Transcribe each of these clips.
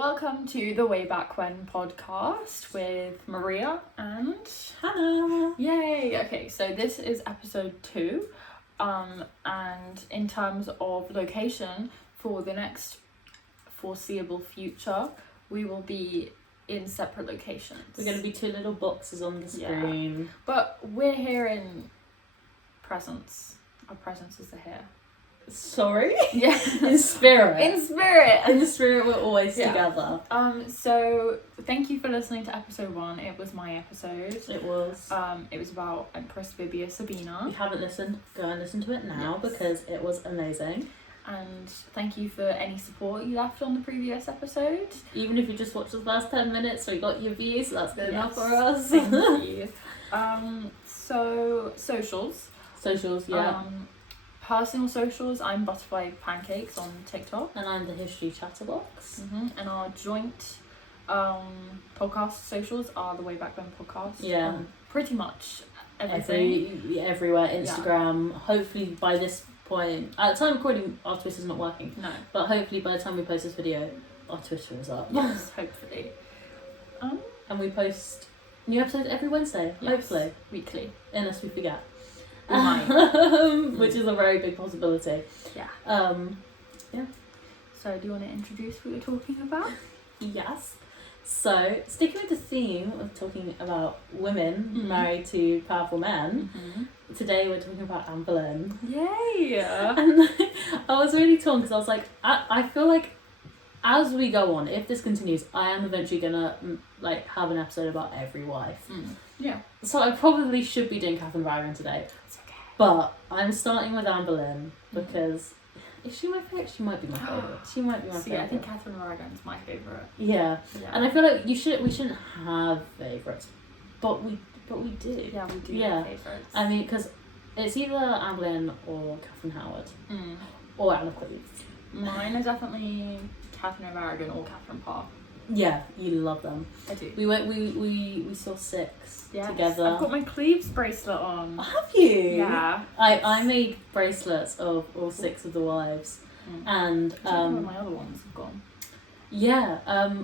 Welcome to the Wayback podcast with Maria and Hannah. Yay! Okay, so this is episode 2, and in terms of location for the next foreseeable future, we will be in separate locations. We're going to be 2 little boxes on the screen. Yeah. But we're here in presence. Our presences are here. Sorry? Yeah. In spirit. In spirit. In spirit, we're always together. So thank you for listening to episode 1. It was my episode. It was. It was about Empress Vibia Sabina. If you haven't listened, go and listen to it now because it was amazing. And thank you for any support you left on the previous episode. Even if you just watched the first 10 minutes so you got your views, that's good enough for us. Thank you. So socials. Socials, yeah. Personal socials, I'm Butterfly Pancakes on TikTok. And I'm the History Chatterbox. And our joint podcast socials are the Wayback podcast. Yeah. Pretty much everything. Everywhere, Instagram. Yeah. Hopefully by this point, at the time of recording, our Twitter's not working. No. But hopefully by the time we post this video, our Twitter is up. Yes, hopefully. And we post new episodes every Wednesday, hopefully. Weekly. Unless we forget. We might. Which is a very big possibility. Yeah. Yeah. So do you want to introduce what you're talking about? Yes. So, sticking with the theme of talking about women married to powerful men, today we're talking about Anne Boleyn. Yay! And I was really torn because I was like, I feel like as we go on, if this continues, I am eventually gonna have an episode about every wife. Yeah. So I probably should be doing Catherine of Aragon today. It's okay. But I'm starting with Anne Boleyn because is she my favourite? She might be my favourite. She might be my favourite. I think Catherine of Aragon's my favourite. Yeah. And I feel like we shouldn't have favourites, but we do. Yeah, we do have favourites. I mean, because it's either Anne Boleyn or Catherine Howard or Anne of Cleves. Mine are definitely Catherine of Aragon or Catherine Parr. Yeah, you love them. I do. We saw 6 together. I've got my Cleves bracelet on. Have you? Yeah. I made bracelets of all 6 of the wives, and I don't know where my other ones have gone. Yeah.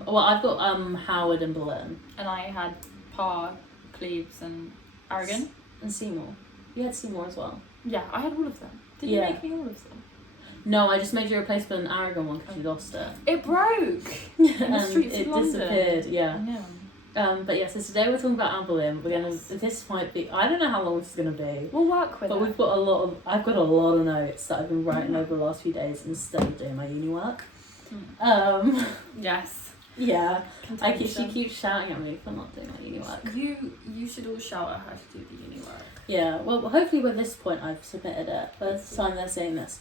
Well, I've got Howard and Boleyn, and I had Parr, Cleves, and Aragon, and Seymour. You had Seymour as well. Yeah, I had all of them. Did you make me all of them? No, I just made you replace an Aragon one because you lost it. It broke! In the streets it of London. Disappeared, yeah. I know. But yeah, so today we're talking about Anne Boleyn. This might be, I don't know how long this is going to be. We'll work with it. But I've got a lot of notes that I've been writing over the last few days instead of doing my uni work. Yes. Yeah. She keeps shouting at me for not doing my uni work. You should all shout at her to do the uni work. Yeah, well hopefully by this point I've submitted it by the time they're saying this.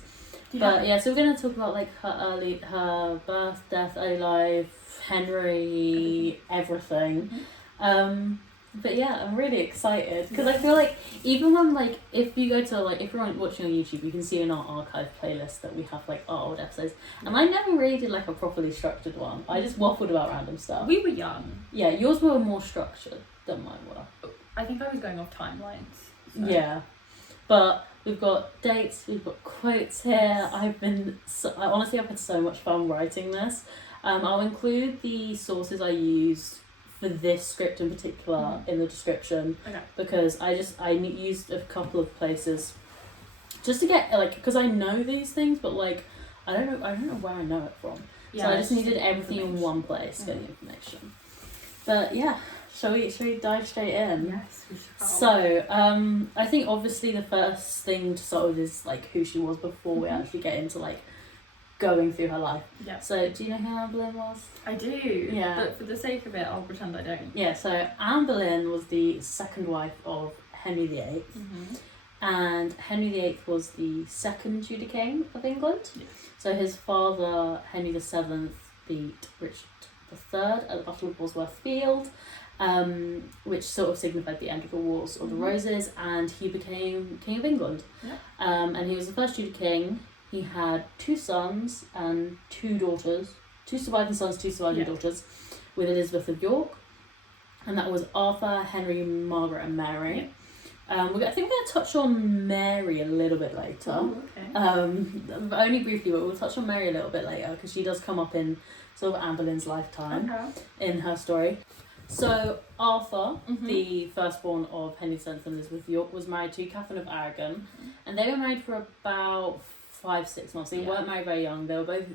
But yeah, so we're going to talk about her birth, death, early life, Henry, everything. But yeah, I'm really excited because I feel like even when if you go to if you're watching on YouTube, you can see in our archive playlist that we have our old episodes, and I never really did a properly structured one. I just waffled about random stuff. We were young. Yeah, yours were more structured than mine were. I think I was going off timelines. So. Yeah, but we've got dates, we've got quotes here. I've had so much fun writing this. I'll include the sources I used for this script in particular in the description, because I used a couple of places just to get because I know these things, but I don't know where I know it from. Yeah, so I just needed everything in one place to get the information. But yeah. Shall we dive straight in? Yes, we should. So, I think obviously the first thing to start with is who she was before we actually get into going through her life. Yeah. So, do you know who Anne Boleyn was? I do. Yeah. But for the sake of it, I'll pretend I don't. Yeah. So Anne Boleyn was the second wife of Henry VIII, and Henry VIII was the second Tudor king of England. Yes. So his father Henry VII beat Richard III at the Battle of Bosworth Field. Which sort of signified the end of the Wars of the Roses, and he became King of England. Yeah. And he was the first Tudor king. He had 2 sons and 2 daughters, 2 surviving sons, 2 surviving daughters, with Elizabeth of York, and that was Arthur, Henry, Margaret, and Mary. I think we're going to touch on Mary a little bit later. Oh, okay. Only briefly, but we'll touch on Mary a little bit later because she does come up in sort of Anne Boleyn's lifetime in her story. So Arthur, the firstborn of Henry VIII and Elizabeth York, was married to Catherine of Aragon, and they were married for about 5-6 months. They weren't married very young. They were both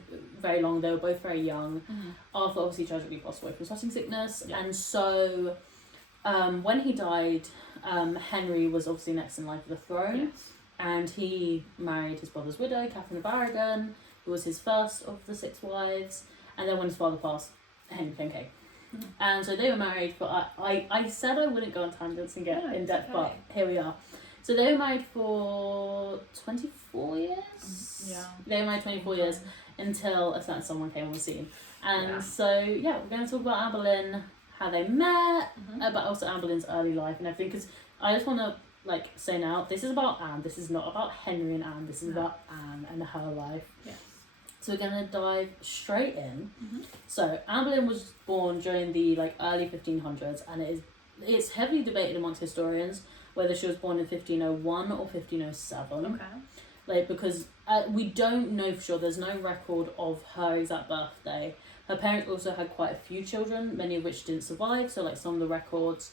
very long. They were both very young. Arthur obviously tragically passed away from sweating sickness, and so when he died, Henry was obviously next in line for the throne, and he married his brother's widow, Catherine of Aragon, who was his first of the 6 wives. And then when his father passed, Henry became king. And so they were married for, I said I wouldn't go on tangents and get in depth, but here we are. So they were married for 24 years? Yeah. They were married 24 years until a certain someone came on the scene. And so, we're going to talk about Anne Boleyn, how they met, but also Anne Boleyn's early life and everything, because I just want to say now, this is about Anne, this is not about Henry and Anne, this is about Anne and her life. Yes. So we're going to dive straight in. So Anne Boleyn was born during the early 1500s, and it's heavily debated amongst historians whether she was born in 1501 or 1507. Okay. Because we don't know for sure. There's no record of her exact birthday. Her parents also had quite a few children, many of which didn't survive. So some of the records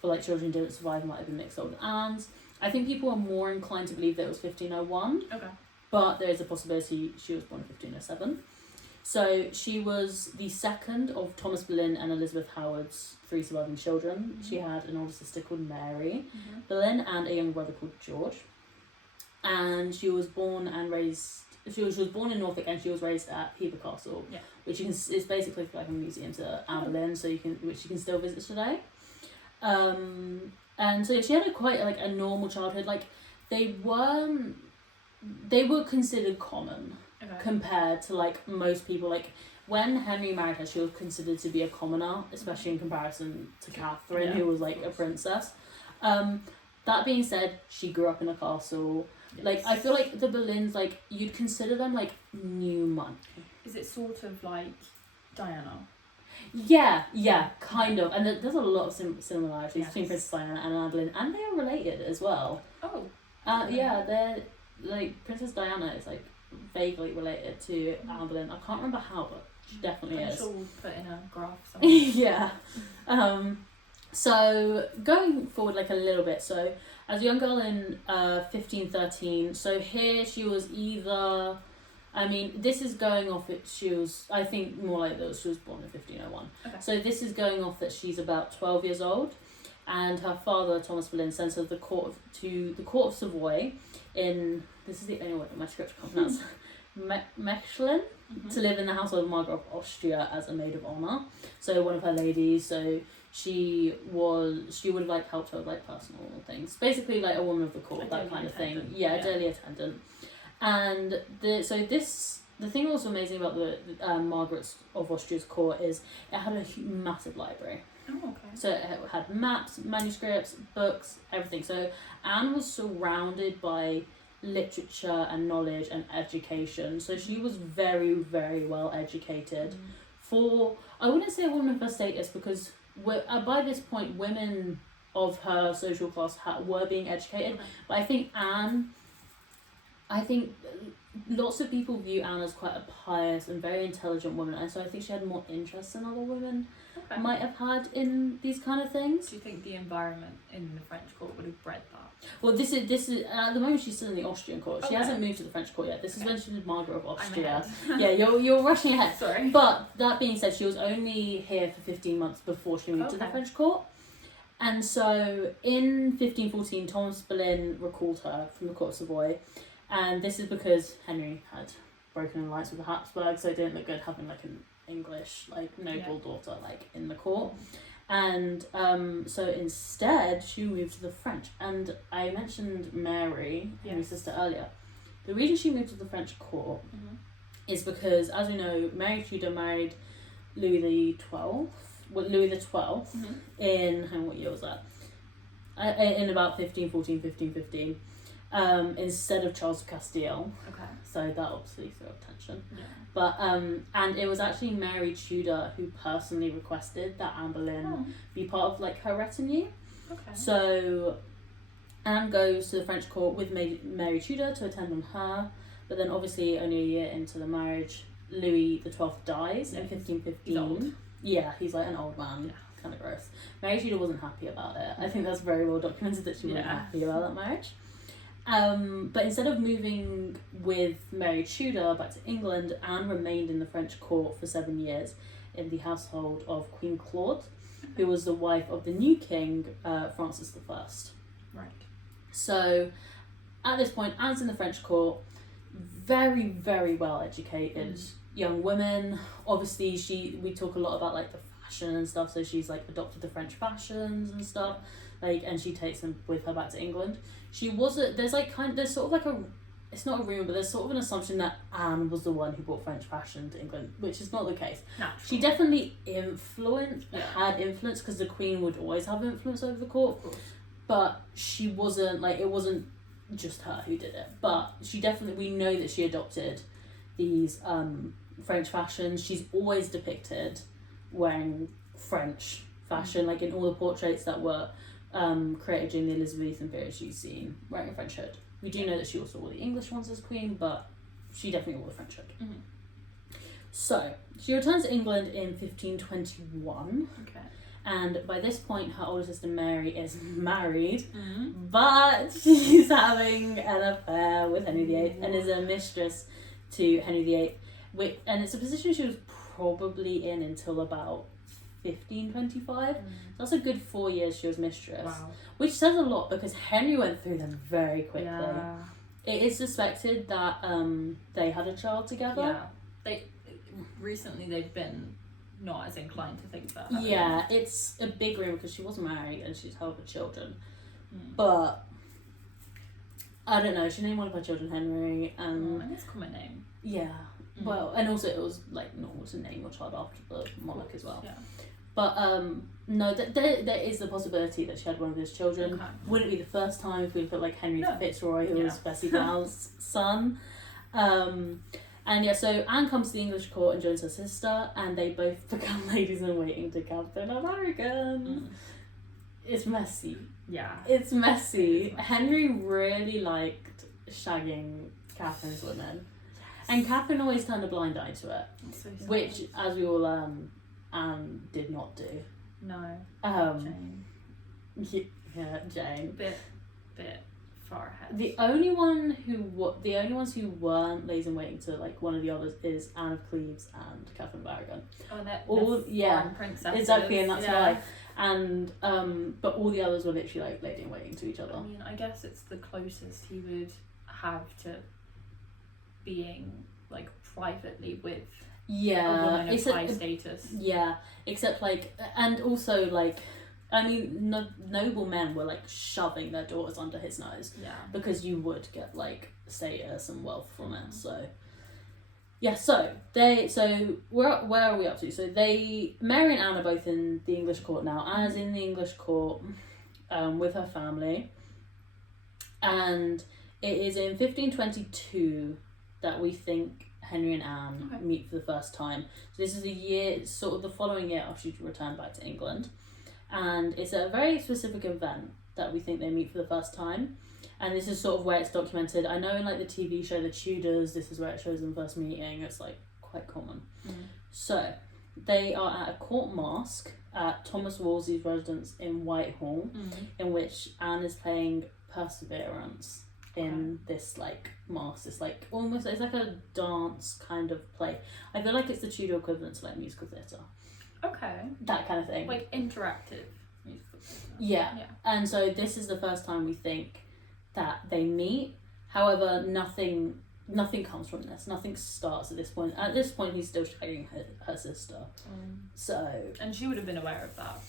for children who didn't survive might have been mixed up with Anne's. I think people are more inclined to believe that it was 1501. Okay. But there is a possibility she was born in 1507. So she was the second of Thomas Boleyn and Elizabeth Howard's 3 surviving children. She had an older sister called Mary Boleyn and a younger brother called George. And she was born and raised. She was born in Norfolk, and she was raised at Hever Castle, which is basically like a museum to Anne Boleyn, which you can still visit today. And so she had quite a normal childhood. They were considered common compared to most people. When Henry married her, she was considered to be a commoner, especially in comparison to Catherine, who was a princess. That being said, she grew up in a castle. Yes. I feel the Boleyns, you'd consider them new money. Is it sort of like Diana? Yeah, kind of. And there's a lot of similarities between Princess Diana and Anne Boleyn, and they are related as well. Oh. Yeah, they're Princess Diana is vaguely related to Anne Boleyn. I can't remember how, but she definitely is. I'm sure we'll put in a graph somewhere. Yeah. So going forward a little bit, so as a young girl in 1513, so here she was either, this is going off that she was, I think more that she was born in 1501. Okay. So this is going off that she's about 12 years old, and her father, Thomas Boleyn, sends her to the court of Savoy in, this is the only way my script can pronounce, Mechlin, to live in the household of Margaret of Austria as a maid of honour. So one of her ladies, so she would have helped her with personal things. Basically a woman of the court, that kind of thing. Yeah, a daily attendant. And the thing that was amazing about the Margaret of Austria's court is it had a massive library. Oh, okay. So it had maps, manuscripts, books, everything. So Anne was surrounded by literature and knowledge and education. So she was very, very well educated. For, I wouldn't say a woman of her status, because by this point women of her social class were being educated. But I think lots of people view Anne as quite a pious and very intelligent woman, and so I think she had more interest than other women might have had in these kind of things. Do you think the environment in the French court would have bred that? Well, this is at the moment she's still in the Austrian court. She hasn't moved to the French court yet. This is when she did Margaret of Austria. Yeah, you're rushing ahead. Sorry. But that being said, she was only here for 15 months before she moved to the French court. And so in 1514, Thomas Boleyn recalled her from the court of Savoy. And this is because Henry had broken an alliance with the Habsburgs, so it didn't look good having an English noble daughter in the court. And so instead she moved to the French. And I mentioned Mary, Henry's sister, earlier. The reason she moved to the French court is because, as we know, Mary Tudor married Louis XII in, what year was that? In about 1514, 1515. Instead of Charles of Castile. Okay. So that obviously threw up tension. Yeah. But and it was actually Mary Tudor who personally requested that Anne Boleyn be part of her retinue. Okay. So Anne goes to the French court with Mary Tudor to attend on her, but then obviously only a year into the marriage, Louis XII dies in 1515. He's old. Yeah, he's like an old man. Yeah. Kind of gross. Mary Tudor wasn't happy about it. I think that's very well documented that she wasn't happy about that marriage. But instead of moving with Mary Tudor back to England, Anne remained in the French court for 7 years in the household of Queen Claude, who was the wife of the new king, Francis I. Right. So at this point, Anne's in the French court, very, very well educated young women. Obviously, we talk a lot about like the fashion and stuff, so she's like adopted the French fashions and stuff, like, and she takes them with her back to England. There's sort of like it's not a rumour, but there's sort of an assumption that Anne was the one who brought French fashion to England, which is not the case. Natural. She definitely had influence, because the Queen would always have influence over the court, but she wasn't, like, it wasn't just her who did it, but we know that she adopted these French fashions. She's always depicted wearing French fashion, like in all the portraits that were created during the Elizabethan period, she's seen wearing a French hood. We do know that she also wore the English ones as queen, but she definitely wore the French hood. So she returns to England in 1521. Okay. And by this point, her older sister Mary is married, but she's having an affair with Henry VIII and is a mistress to Henry VIII. And it's a position she was probably in until about 1525. That's a good 4 years she was mistress. Wow. Which says a lot, because Henry went through them very quickly. Yeah. It is suspected that they had a child together. Yeah. Recently they've been not as inclined to think that. Yeah, it's a big rumour because she was married and she's held with children. But I don't know, she named one of her children Henry, and it's a common name. Yeah. Well, and also it was like normal to name your child after the monarch as well. Yeah. But no, there is the possibility that she had one of his children. Okay. Wouldn't be the first time if we put like Henry Fitzroy, who was Bessie Blount's son. And yeah, so Anne comes to the English court and joins her sister, and they both become ladies in waiting to Captain American. It's messy. Yeah. It's messy. Henry really liked shagging Catherine's women. And Catherine always turned a blind eye to it. That's so sad. Which, as we all learn, Anne did not do. No. Jane. Yeah, Jane. Bit far ahead. The only ones who weren't ladies in waiting to like one of the others is Anne of Cleves and Catherine of Aragon. Oh, they're princesses. Exactly, and that's why. And but all the others were literally like lady in waiting to each other. I mean, I guess it's the closest he would have to being like privately with a woman of high status. Yeah, except like, and also like, I mean, noble men were like shoving their daughters under his nose. Yeah. Because you would get like status and wealth from it. So yeah, where are we up to? So Mary and Anne are both in the English court now. Anne's in the English court with her family, and it is in 1522 that we think Henry and Anne meet for the first time. So this is a year, sort of the following year after she returned back to England. And it's a very specific event that we think they meet for the first time. And this is sort of where it's documented. I know in like the TV show The Tudors, this is where it shows them first meeting. It's like quite common. So they are at a court masque at Thomas Wolsey's residence in Whitehall, in which Anne is playing Perseverance in this like masque. It's like almost, it's like a dance kind of play. I feel like it's the Tudor equivalent to like musical theatre. Okay. That kind of thing. Like interactive musical theatre. Yeah. And so this is the first time we think that they meet. However, nothing comes from this. Nothing starts at this point. At this point, he's still shagging her sister. And she would have been aware of that.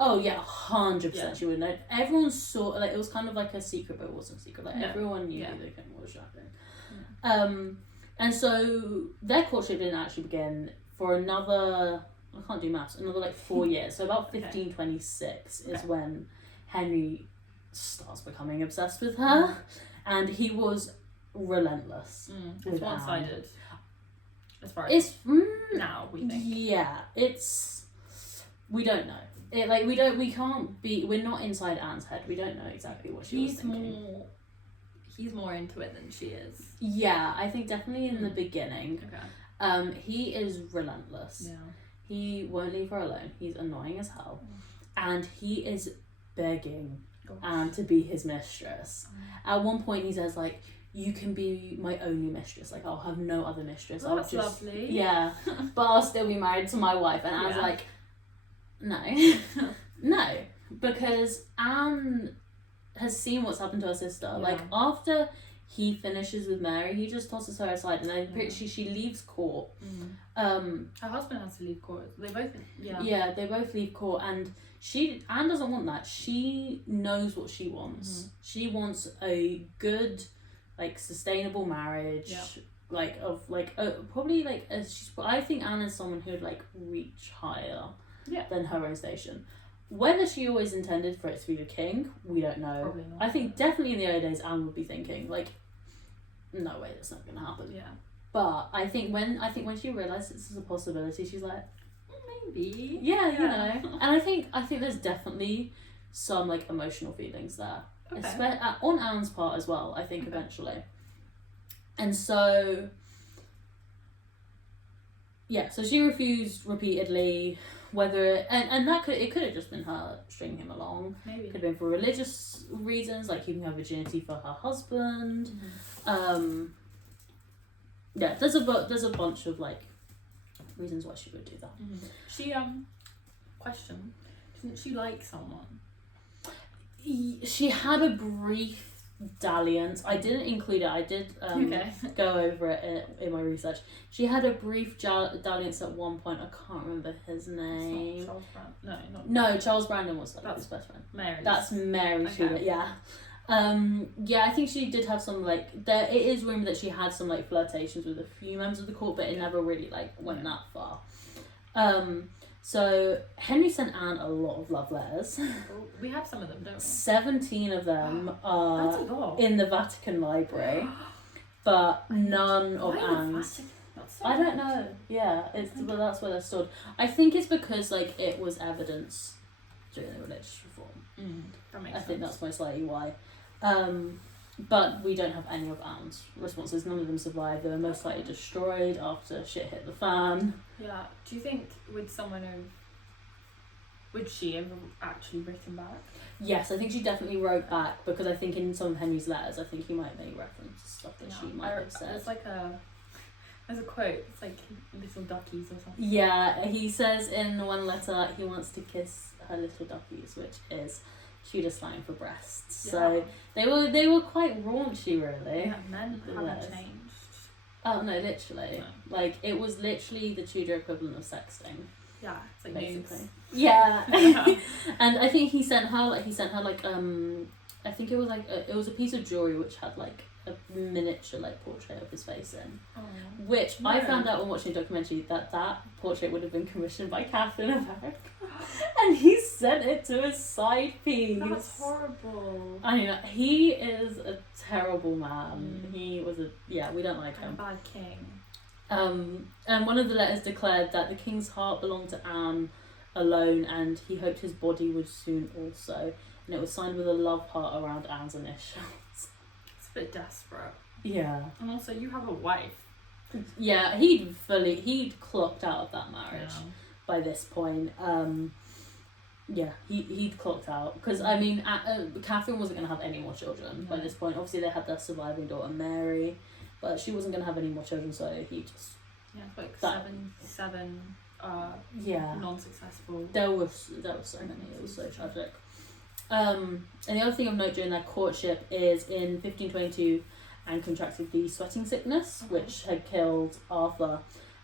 Oh yeah, 100% she would know. Everyone saw, like, it was kind of like a secret, but it wasn't a secret. Like everyone knew who the king was shagging. And so their courtship didn't actually begin for another, I can't do maths, another like 4 years. So about 1526 is when Henry starts becoming obsessed with her, and he was relentless. It's one-sided, as far as now we think. Yeah, we don't know. we're not inside Anne's head. We don't know exactly what she was thinking. He's more into it than she is. Yeah, I think definitely in the beginning. Okay. He is relentless. Yeah. He won't leave her alone. He's annoying as hell. And he is begging Anne to be his mistress. At one point he says, like, you can be my only mistress. Like, I'll have no other mistress. Oh, that's lovely. Yeah. But I'll still be married to my wife. And Anne's like, no. No. Because Anne has seen what's happened to her sister. Yeah. Like, after he finishes with Mary, he just tosses her aside, and then she leaves court. Her husband has to leave court. They both they both leave court, and Anne doesn't want that. She knows what she wants. She wants a good, like, sustainable marriage. Like, of like probably like I think Anne is someone who'd like reach higher than her own station. Whether she always intended for it to be the king, we don't know. Probably not. I think definitely in the early days, Anne would be thinking, like, no way, that's not going to happen. Yeah. But I think when she realised this is a possibility, she's like, maybe. Yeah, you know. And I think there's definitely some, like, emotional feelings there. Okay. On Anne's part as well, I think, eventually. And so... Yeah, so she refused repeatedly, whether and that could have just been her stringing him along. Maybe. Could have been for religious reasons, like keeping her virginity for her husband. Yeah, there's a bunch of like reasons why she would do that. She question, didn't she like someone? She had a brief dalliance. I didn't include it. I did go over it in my research. She had a brief dalliance at one point. I can't remember his name. Charles Brandon. No, Charles Brandon was like his best friend. Mary. That's Mary Tudor. Yeah. I think she did have some like it is rumored that she had some like flirtations with a few members of the court, but it never really like went that far. So Henry sent Anne a lot of love letters. We have some of them, don't we? 17 of them are That's a lot. in the Vatican Library, but none of Anne's. I don't know. Yeah, but that's where they're stored. I think it's because like it was evidence during the religious reform. That makes sense. I think that's most likely why. But we don't have any of Anne's responses. None of them survived. They were most likely destroyed after shit hit the fan. Yeah. Do you think would she have actually written back? Yes, I think she definitely wrote back, because I think in some of Henry's letters, I think he might have made reference to stuff that she might have said. There's a quote. It's like little duckies or something. Yeah, he says in one letter he wants to kiss her little duckies, which is Tudor slang for breasts. Yeah. So they were quite raunchy, really. Yeah, men haven't changed. Oh no, literally. No. Like it was literally the Tudor equivalent of sexting. Yeah, it's like basically. Nudes. Yeah. And I think he sent her like I think it was like it was a piece of jewelry which had like a miniature like portrait of his face in, which I found out when watching a documentary that portrait would have been commissioned by Catherine of Aragon, and he sent it to his side piece. That's horrible. I mean, he is a terrible man. He was we don't like him. A bad king. And one of the letters declared that the king's heart belonged to Anne alone, and he hoped his body would soon also. And it was signed with a love heart around Anne's initials. It's a bit desperate. Yeah. And also, you have a wife. Yeah, he'd clocked out of that marriage by this point. He'd clocked out. Because, I mean, Catherine wasn't going to have any more children by this point. Obviously, they had their surviving daughter, Mary, but she wasn't going to have any more children, so he just... Yeah, like seven non-successful. There were so many. It was so tragic. And the other thing of note during their courtship is in 1522, Anne contracted the sweating sickness, which had killed Arthur,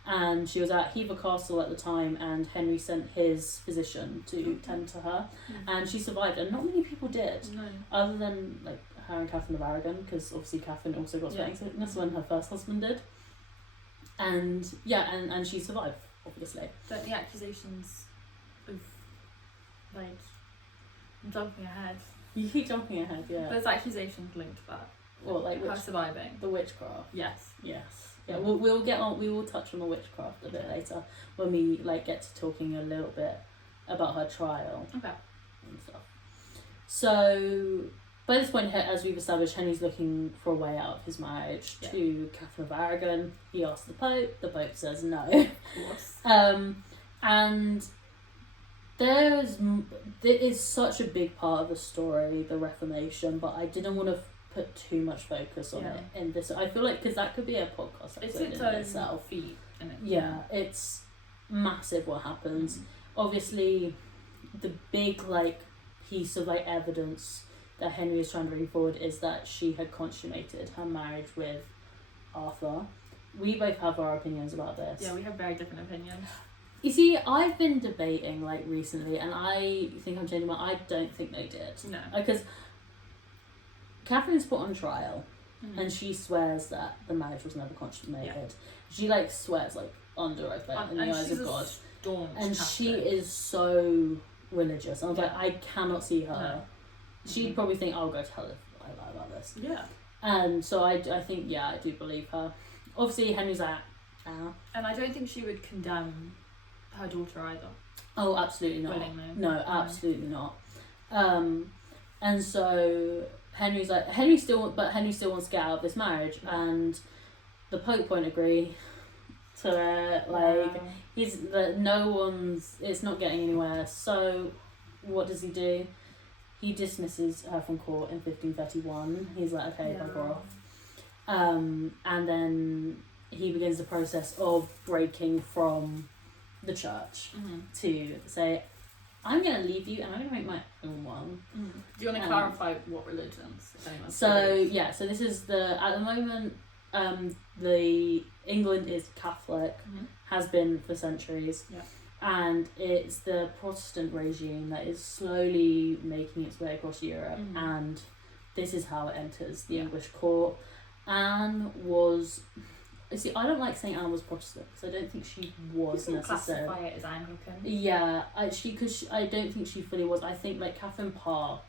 and she was at Hever Castle at the time, and Henry sent his physician to tend to her, and she survived, and not many people did, other than like her and Catherine of Aragon, because obviously Catherine also got sweating sickness when her first husband did, and she survived, obviously. But the accusations of like... I'm jumping ahead. You keep jumping ahead, yeah. There's accusations linked to that. What, like her surviving? The witchcraft. Yes. Yeah, we will touch on the witchcraft a bit later when we like get to talking a little bit about her trial. Okay. And stuff. So by this point, as we've established, Henry's looking for a way out of his marriage to Catherine of Aragon. He asks the Pope says no. Of course. And it is such a big part of the story, the Reformation, but I didn't want to put too much focus on it in this. I feel like, because that could be a podcast episode it's its in own itself. feat, isn't it? Yeah, it's massive what happens. Obviously, the big piece of evidence that Henry is trying to bring forward is that she had consummated her marriage with Arthur. We both have our opinions about this. Yeah, we have very different opinions. You see, I've been debating recently, and I think I'm changing I don't think they did. No. Because Catherine's put on trial, and she swears that the marriage was never consummated. Yeah. She swears under oath in the eyes of God. And Catholic. She is so religious. I was I cannot see her. No. She'd probably think, I'll go tell her I lie about this. Yeah. And so I think, I do believe her. Obviously, Henry's And I don't think she would condemn her daughter either. Oh, absolutely not. Willingly. No, absolutely not. And so Henry still wants to get out of this marriage, and the Pope won't agree to it's not getting anywhere. So what does he do? He dismisses her from court in 1531. He's okay, bugger off. And then he begins the process of breaking from the church to say, I'm going to leave you and I'm going to make my own one. Do you want to clarify what religions? So this is at the moment, the England is Catholic, has been for centuries. Yeah. And it's the Protestant regime that is slowly making its way across Europe, and this is how it enters the English court. Anne was... See, I don't like saying Anne was Protestant, because I don't think she was necessarily... classify it as Anglican. Yeah, I don't think she fully was. I think Catherine Parr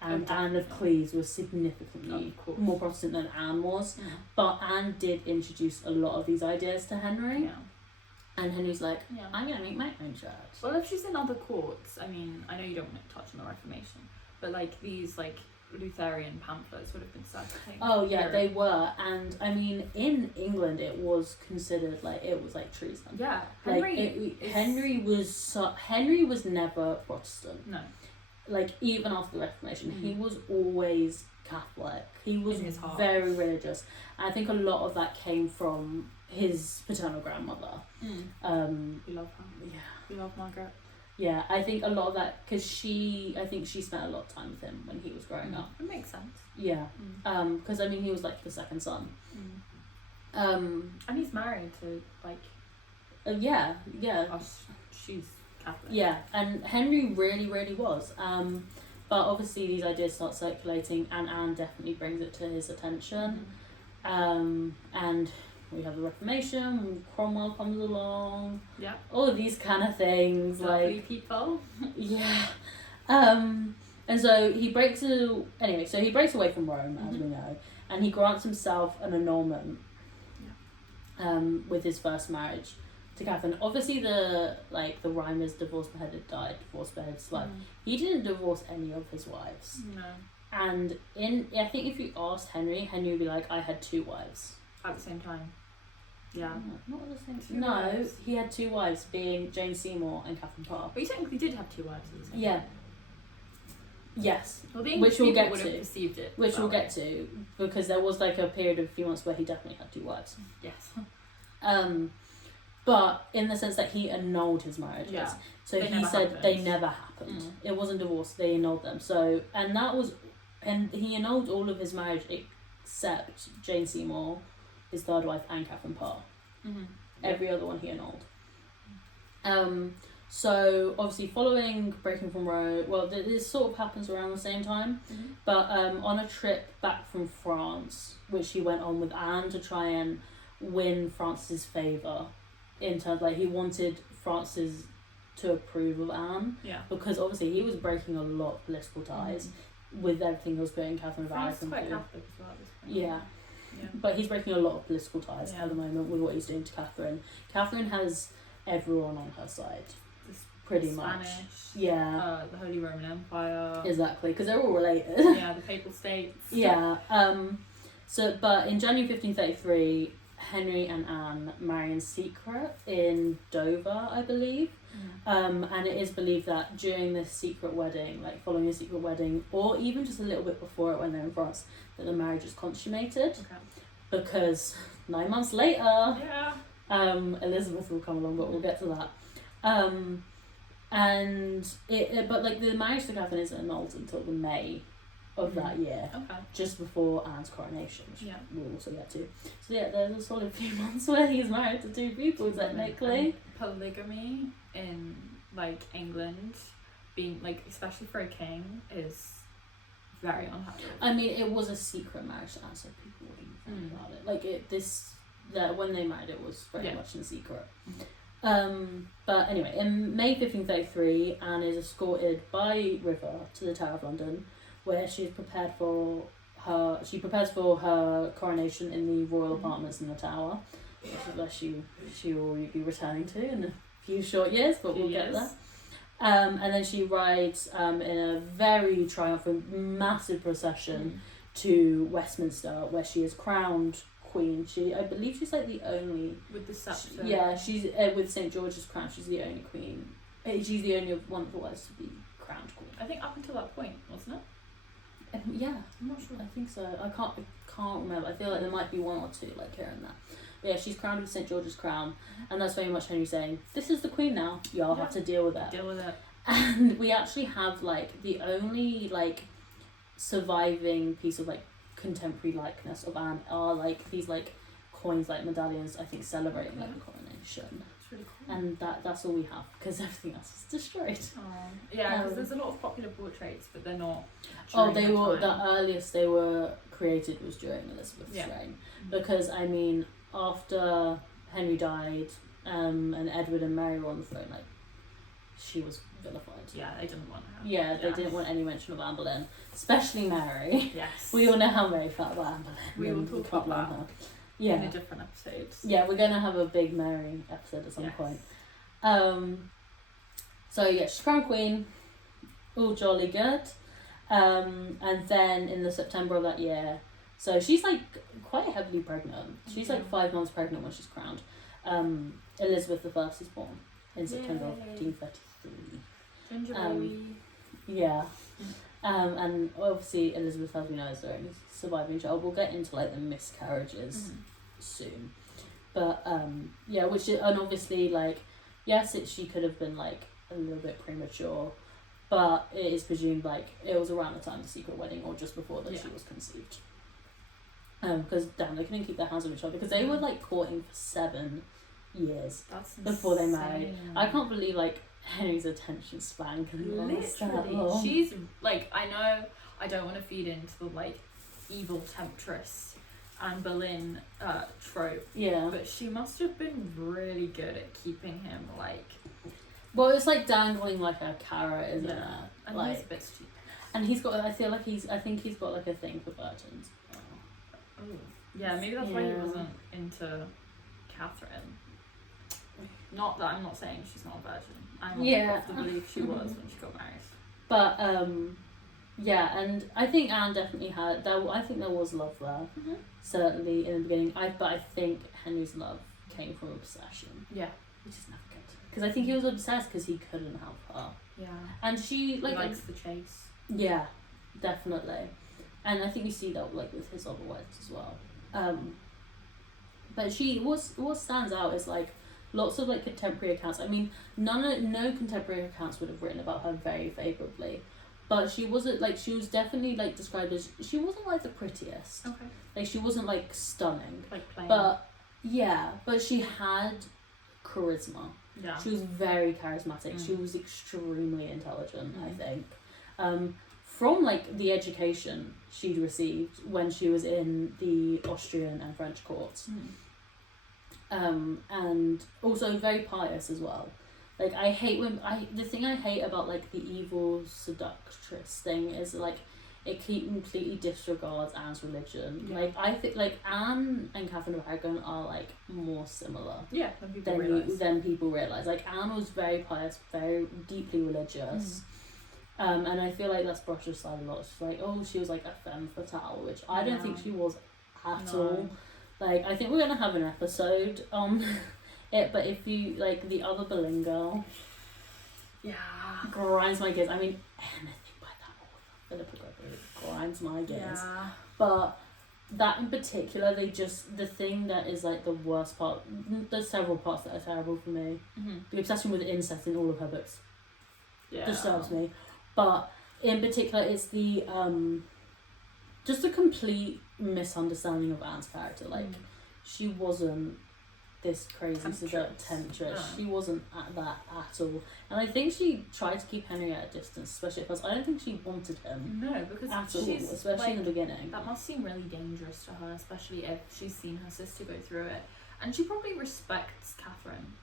and Anne of Cleves was significantly more Protestant than Anne was. Yeah. But Anne did introduce a lot of these ideas to Henry. Yeah. And Henry's I'm going to make my own church. Well, if she's in other courts, I mean, I know you don't want to touch on the Reformation, but these Lutheran pamphlets would have been circulating. Oh yeah, they were. And I mean, in England it was considered it was treason. Yeah. Henry was never Protestant. No. Even after the Reformation, he was always Catholic. He was very religious. And I think a lot of that came from his paternal grandmother. We love her. Yeah. We love Margaret. Yeah, I think a lot of that, because I think she spent a lot of time with him when he was growing up. It makes sense. Yeah. Because he was the second son. And he's married to yeah. She's Catholic. Yeah, and Henry really, really was. But obviously these ideas start circulating, and Anne definitely brings it to his attention. And we have the Reformation, Cromwell comes along. Yeah. All of these kind of things. Lovely people. Yeah. And so he breaks away from Rome, as we know, and he grants himself an annulment with his first marriage to Catherine. Obviously the rhyme is divorced, beheaded, died, divorced, beheaded, survived. He didn't divorce any of his wives. No. And I think if you asked Henry would be I had 2 wives. At the same time. Yeah. Not at the same time. No, he had 2 wives, being Jane Seymour and Catherine Parr. But he technically did have 2 wives at the same time. Yes. Well, which we'll get to. Perceived it. Which we'll get to, because there was a period of a few months where he definitely had 2 wives. Yes. But in the sense that he annulled his marriages. Yeah. So he said they never happened. It wasn't divorce, they annulled them. So, and he annulled all of his marriage except Jane Seymour, his 3rd wife, and Catherine Parr. Every other one he annulled. So obviously following breaking from Rome, this sort of happens around the same time, but on a trip back from France, which he went on with Anne to try and win Francis's favour, in terms he wanted Francis to approve of Anne, because obviously he was breaking a lot of political ties with everything he was putting Catherine of Aragon through. Quite Catholic as well at this point. Yeah. But he's breaking a lot of political ties at the moment with what he's doing to Catherine. Catherine has everyone on her side. pretty Spanish, much. Yeah. The Holy Roman Empire. Exactly, because they're all related. Yeah, the Papal States. Yeah. But in January 1533, Henry and Anne marry in secret in Dover, I believe. And it is believed that during this secret wedding, like following a secret wedding, or even just a little bit before it when they're in France, that the marriage is consummated. Okay. Because 9 months later, Yeah. Elizabeth will come along, but we'll get to that. But like the marriage to Catherine isn't annulled until the May of that year, just before Anne's coronation, which we'll also get to. So yeah, there's a solid few months where he's married to 2 people technically. Polygamy in like England, being like especially for a king, is very unheard of. I mean, it was a secret marriage to Anne, so people wouldn't think about it. Like when they married, it was very much in secret. But anyway, in May 1533, Anne is escorted by river to the Tower of London, where she prepares for her coronation in the royal apartments in the Tower, which is where she will be returning to in a few short years, but we'll get there. And then she rides in a very triumphant, massive procession to Westminster, where she is crowned Queen. I believe she's like the only with the scepter. She's with St. George's crown. She's the only queen. She's the only one of the wives to be crowned queen. I think up until that point, wasn't it? Yeah, I'm not sure. I think so. I can't remember. I feel like there might be one or two like here and there. But yeah, she's crowned with St. George's crown, and that's very much Henry saying, "This is the queen now. Y'all have to deal with it." Deal with it. And we actually have like the only like surviving piece of like contemporary likeness of Anne are like these like coins, like medallions, I think celebrating like the coronation. It's really cool. And that's all we have because everything else is destroyed. Yeah, because there's a lot of popular portraits, but they're not. The earliest they were created was during Elizabeth's reign, because I mean after Henry died, and Edward and Mary were on the throne, like she was vilified. Yeah, they didn't want her. Yeah, they didn't want any mention of Anne Boleyn, especially Mary. Yes. We all know how Mary felt about Anne Boleyn. We will talk about that. Yeah. In a different episode. Yeah, we're gonna have a big Mary episode at some point. So yeah, she's crowned queen, all jolly good. And then in the September of that year, so she's like quite heavily pregnant. She's like 5 months pregnant when she's crowned. Elizabeth I is born in September of 1533. Ginger baby. Yeah. And obviously Elizabeth, as we know, is their only surviving child. We'll get into like the miscarriages soon. But and obviously like yes, she could have been like a little bit premature, but it is presumed like it was around the time of the secret wedding or just before that she was conceived. Because they couldn't keep their hands on each other because they were like courting for 7 years before they married. I can't believe like Henry's attention span can last that long. She's like, I know I don't want to feed into the like evil temptress Anne Boleyn trope. Yeah. But she must have been really good at keeping him like. Well, it's like dangling like a carrot, isn't it? And like, he's a bit stupid. And he's got. I think he's got like a thing for virgins. Oh. Yeah, maybe that's why he wasn't into Catherine. Not that I'm not saying she's not a virgin. I'm of the belief she was when she got married. But and I think Anne definitely had that. I think there was love there, certainly in the beginning. But I think Henry's love came from obsession. Yeah, which is never good. Because I think he was obsessed because he couldn't help her. Yeah, and she like likes the chase. Yeah, definitely, and I think we see that like with his other wives as well. But she what stands out is like. Lots of like contemporary accounts. I mean, no contemporary accounts would have written about her very favourably, but she was definitely like described as she wasn't like the prettiest. Okay. Like she wasn't like stunning. Like plain. But she had charisma. Yeah. She was very charismatic. She was extremely intelligent. I think. From like the education she'd received when she was in the Austrian and French courts. And also very pious as well. Like the thing I hate about like the evil seductress thing is like it completely disregards Anne's religion. Yeah. Like, I think, like, Anne and Catherine of Aragon are, like, more similar Yeah, than people realise. Like, Anne was very pious, very deeply religious. And I feel like that's brushed aside a lot. She's like, oh, she was like a femme fatale, which I don't think she was at all. Like, I think we're going to have an episode on it, but if you, like, the other Boleyn girl, grinds my gears. I mean, anything by that author, Philippa Gregory, grinds my gears. Yeah. But that in particular, the thing that is, like, the worst part, there's several parts that are terrible for me. The obsession with incest in all of her books disturbs me. But in particular, it's the just a complete misunderstanding of Anne's character. Like, she wasn't this crazy temptress. She wasn't at that at all. And I think she tried to keep Henry at a distance, especially at first. I don't think she wanted him. No, because at all, especially in the beginning. That must seem really dangerous to her, especially if she's seen her sister go through it. And she probably respects Catherine.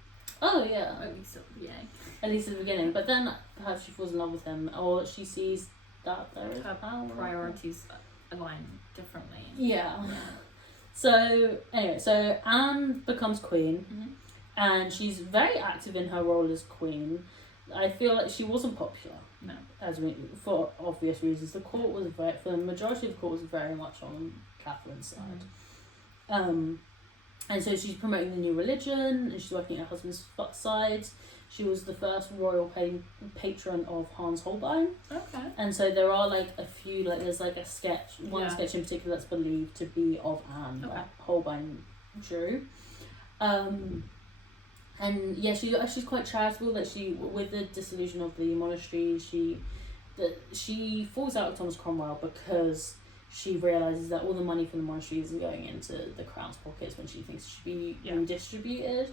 Oh, yeah. At least at the beginning. At least at the beginning. But then perhaps she falls in love with him, or she sees that there is her power. Priorities align differently. Yeah. So, anyway, so Anne becomes queen, and she's very active in her role as queen. I feel like she wasn't popular. No. For obvious reasons. The court was for the majority of the court was very much on Catherine's side. And so she's promoting the new religion, and she's working at her husband's side. She was the first royal patron of Hans Holbein. Okay. And so there are, like, a few, like, there's, like, a sketch, one sketch in particular that's believed to be of Anne, that Holbein drew. And, yeah, she's quite charitable, that with the dissolution of the monastery, she falls out with Thomas Cromwell because she realises that all the money from the monastery isn't going into the crown's pockets when she thinks it should be redistributed.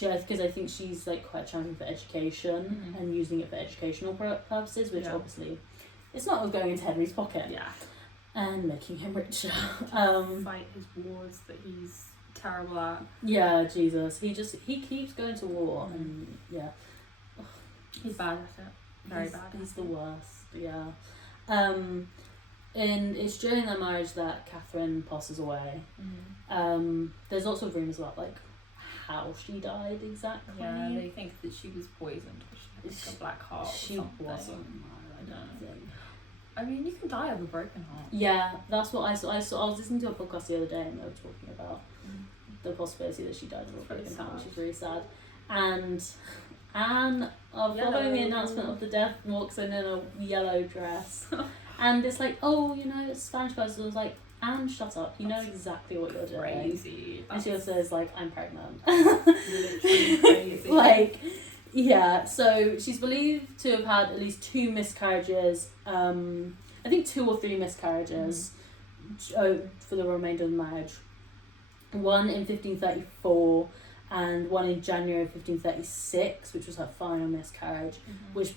Because I think she's, like, quite champion for education and using it for educational purposes, which obviously it's not going into Henry's pocket. Yeah. And making him richer. Fight his wars that he's terrible at. Yeah, Jesus. He keeps going to war and he's bad at it. Very bad. He's the worst. Yeah. And it's during their marriage that Catherine passes away. There's lots of rumours about, like, how she died exactly. Yeah, they think that she was poisoned, or she had, like, a black heart or something. She wasn't. I don't think. I mean, you can die of a broken heart. Yeah, that's what I saw. I was listening to a podcast the other day, and they were talking about the possibility that she died of a broken heart, which is really sad. And Anne, following the announcement of the death, walks in a yellow dress. And it's like, oh, you know, it's Spanish person. I was like, Anne, shut up. You know exactly what you're doing. Crazy. And she also says, like, I'm pregnant. Literally crazy. Like, yeah. So she's believed to have had at least 2 miscarriages. I think 2 or 3 miscarriages for the remainder of the marriage. One in 1534 and one in January of 1536, which was her final miscarriage, which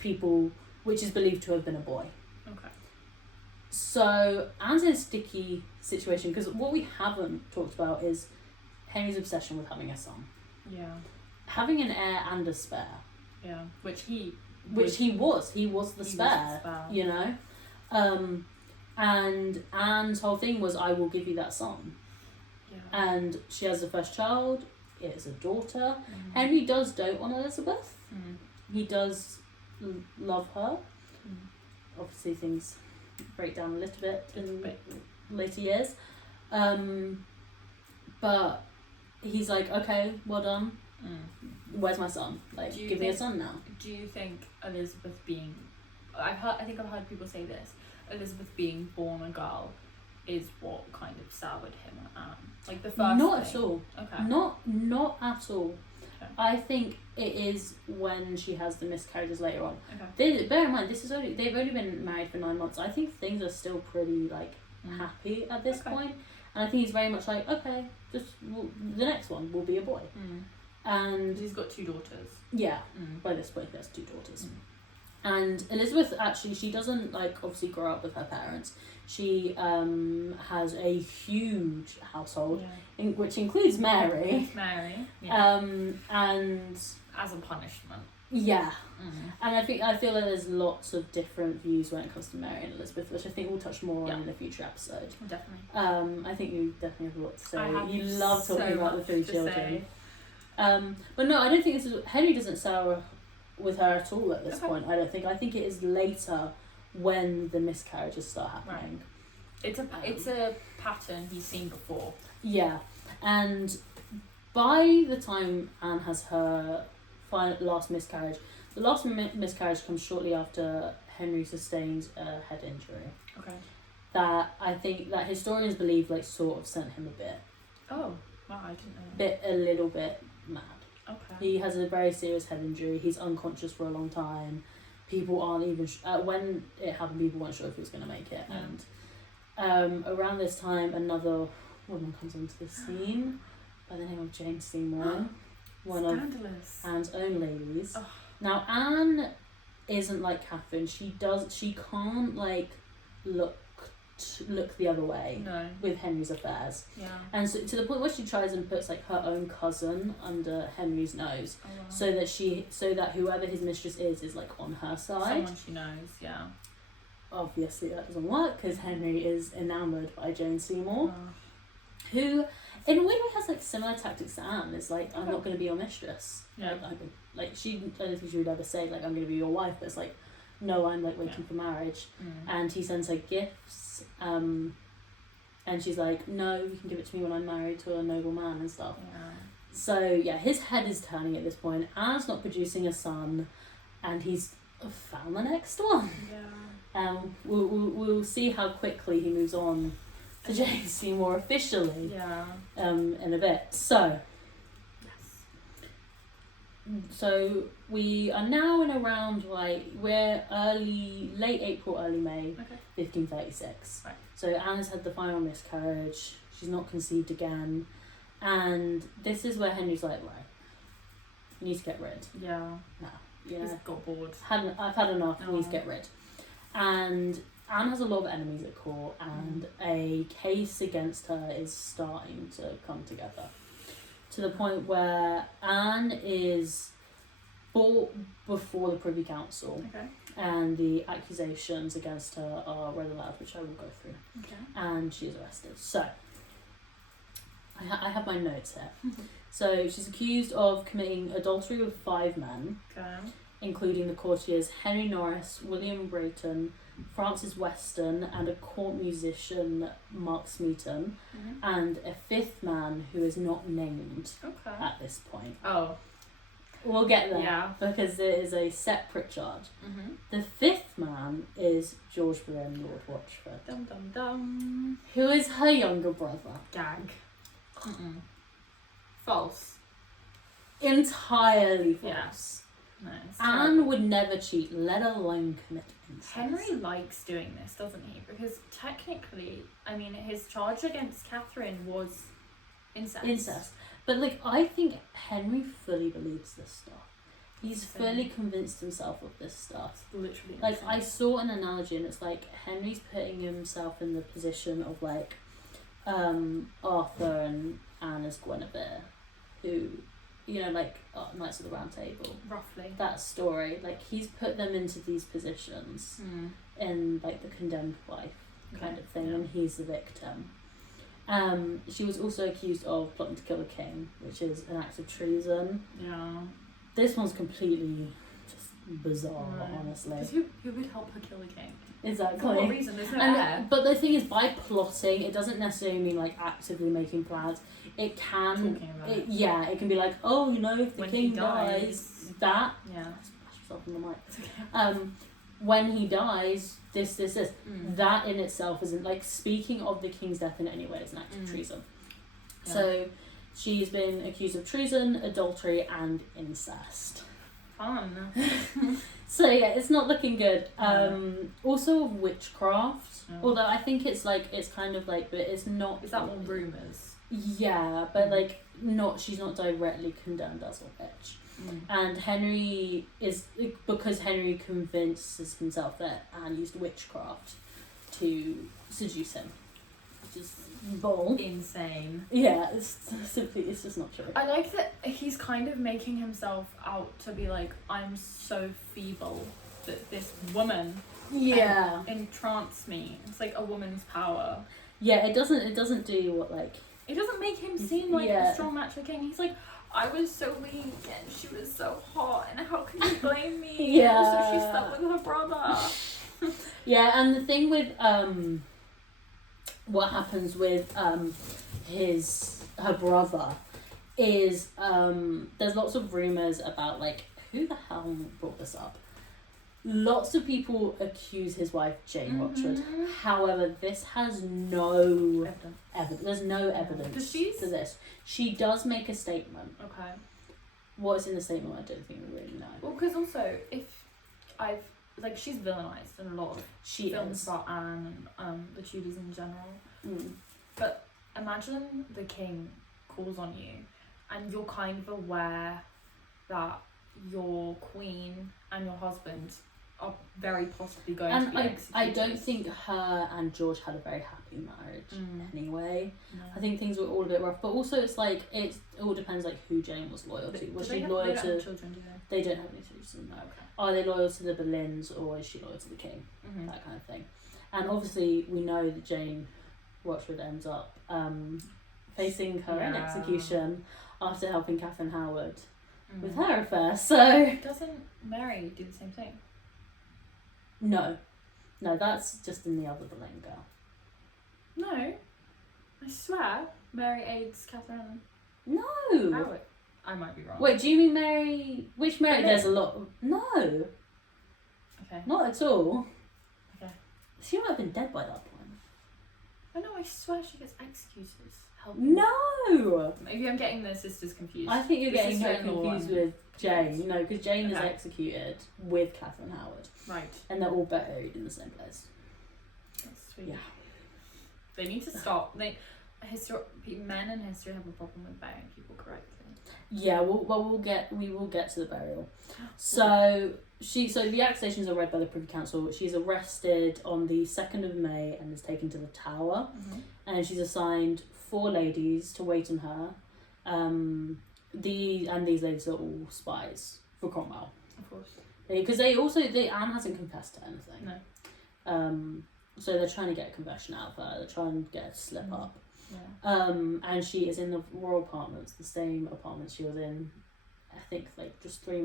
is believed to have been a boy. Okay. So Anne's in a sticky situation because what we haven't talked about is Henry's obsession with having a son. Yeah. Having an heir and a spare. Yeah. Which he was. He was the spare. You know? And Anne's whole thing was, I will give you that son. Yeah. And she has the first child. It's a daughter. Henry does dote on Elizabeth. He does love her. Obviously things break down a little bit in later years. But he's like, okay, well done. Where's my son? Like, give me a son now. Do you think Elizabeth being... I think I've heard people say this. Elizabeth being born a girl is what kind of soured him at Anne. Like, the first Not thing. at all. Okay. Not at all. Okay. I think it is when she has the miscarriages later on. Okay. Bear in mind, they've only been married for 9 months. I think things are still pretty, like, happy at this point. And I think he's very much like, okay, the next one will be a boy. And he's got 2 daughters. Yeah, by this point he has 2 daughters. And Elizabeth, actually, she doesn't, like, obviously grow up with her parents. She has a huge household, which includes Mary. Mary. Yeah. And... as a punishment. Yeah. And I feel like there's lots of different views when it comes to Mary and Elizabeth, which I think we'll touch more on in a future episode. Definitely. I think you definitely have a lot to say. I have You love talking so about the much 3 to children. say. But no, I don't think this is Henry doesn't sour with her at all at this Okay. point. I don't think. I think it is later when the miscarriages start happening. Right. It's a pattern he's seen before. Yeah, and by the time Anne has her last miscarriage, the last miscarriage comes shortly after Henry sustains a head injury. Okay. That I think that historians believe like sort of sent him a bit. Oh, wow! I didn't know. A little bit mad. Okay. He has a very serious head injury. He's unconscious for a long time. People aren't even when it happened. People weren't sure if he was going to make it. And around this time, another woman comes onto the scene by the name of Jane Seymour, one Scandalous. of Anne's own ladies. Oh. Now Anne isn't like Catherine. She can't like look the other way. No. With Henry's affairs. Yeah. And so to the point where she tries and puts like her own cousin under Henry's nose, Oh, wow. so that whoever his mistress is like on her side. Someone she knows. Yeah. Obviously that doesn't work because Henry is enamoured by Jane Seymour, Oh. who in a way has like similar tactics to Anne. It's like, I'm not going to be your mistress. Yeah. Like I don't think she would ever say like I'm going to be your wife, but it's like, no, I'm like waiting for marriage. And he sends her gifts, and she's like, no, you can give it to me when I'm married to a noble man and stuff. Yeah. So yeah, his head is turning at this point. Anne's not producing a son, and he's found the next one. Yeah. We'll see how quickly he moves on to Jane Seymour officially. Yeah. In a bit. So we are now in around we're late April, early May, 1536. Right. So Anne has had the final miscarriage. She's not conceived again, and this is where Henry's like, right, you need to get rid. Yeah. No, yeah. He's got bored. I've had enough. I need to get rid. And Anne has a lot of enemies at court, and a case against her is starting to come together. To the point where Anne is brought before the Privy Council, and the accusations against her are rather loud, which I will go through. Okay. And she is arrested. So, I have my notes here. So, she's accused of committing adultery with 5 men, including the courtiers Henry Norris, William Brayton, Francis Weston, and a court musician, Mark Smeaton, and a 5th man who is not named at this point. Oh. We'll get there, Yeah. because there is a separate charge. The 5th man is George Boleyn, Lord Watchford, Dum dum dum. who is her younger brother. Gag. False. Entirely Yeah. false. No, it's Anne terrible. would never cheat, let alone commit incest. Henry likes doing this, doesn't he? Because technically, I mean, his charge against Catherine was incest. But I think Henry fully believes this stuff. He's Same. fully convinced himself of this stuff. Literally. I saw an analogy, and it's like Henry's putting himself in the position of Arthur and Anne as Guinevere, who, Knights of the Round Table. Roughly. That story, he's put them into these positions in the condemned wife kind of thing, and he's the victim. She was also accused of plotting to kill the king, which is an act of treason. Yeah. This one's completely just bizarre, honestly. Because who would help her kill the king? Exactly. For what reason? There's no heir. But the thing is, by plotting, it doesn't necessarily mean actively making plans. It can. Talking about it. Yeah, it can be if the When king he dies, that. Yeah. Smash yourself in the mic. When he dies, this. That in itself isn't speaking of the king's death in any way is an act of treason. Yeah. So, she's been accused of treason, adultery, and incest. Fun. So yeah, it's not looking good. Yeah. Also witchcraft. Yeah. Although I think it's kind of but it's not. Is that one rumours? Yeah, but not. She's not directly condemned as a witch. And Henry is because Henry convinces himself that Anne used witchcraft to seduce him. just bull. Insane. Yeah, it's just not true. I like that he's kind of making himself out to be like, I'm so feeble that this woman entranced me. It's like a woman's power. Yeah, it doesn't do what like. It doesn't make him seem like a strong natural king. He's like, I was so weak and she was so hot, and how can you blame me? Yeah. And also, she slept with her brother. Yeah, and the thing with what happens with her brother is there's lots of rumors about like who the hell brought this up. Lots of people accuse his wife Jane Rochford. However, this has no evidence. There's no evidence for this. She does make a statement. Okay. What's in the statement? I don't think we really know. Well, because also she's villainized in a lot of films about Anne and the Tudors in general. But imagine the king calls on you, and you're kind of aware that your queen and your husband are very possibly going to be executed. I don't think her and George had a very happy marriage anyway. No. I think things were all a bit rough, but also it's like it all depends like who Jane was loyal to. Was she loyal to? Children, do they don't have any children. No. Okay. Are they loyal to the Boleyns or is she loyal to the king? That kind of thing. And obviously we know that Jane Rochford ends up facing her own execution after helping Catherine Howard with her affair. So doesn't Mary do the same thing? No, that's just in the other Boleyn girl. No, I swear Mary aids Catherine. No. Howard. I might be wrong. Wait, do you mean Mary? Which Mary? Boleyn. There's a lot. No. Okay. Not at all. Okay. She might have been dead by that point. I know. I swear she gets executed. No. Maybe I'm getting the sisters confused. I think you're getting her confused with Jane. No, because Jane is executed with Catherine Howard. Right. And they're all buried in the same place. That's sweet. Yeah. They need to stop. Men in history have a problem with burying people correctly. Yeah, we will get to the burial. So the accusations are read by the Privy Council. She's arrested on the 2nd of May and is taken to the Tower. And she's assigned 4 ladies to wait on her. These ladies are all spies for Cromwell. Of course. Because Anne hasn't confessed to anything. No. So they're trying to get a confession out of her. They're trying to get her to slip up. Yeah. And she is in the royal apartments, the same apartment she was in, I think, like just 3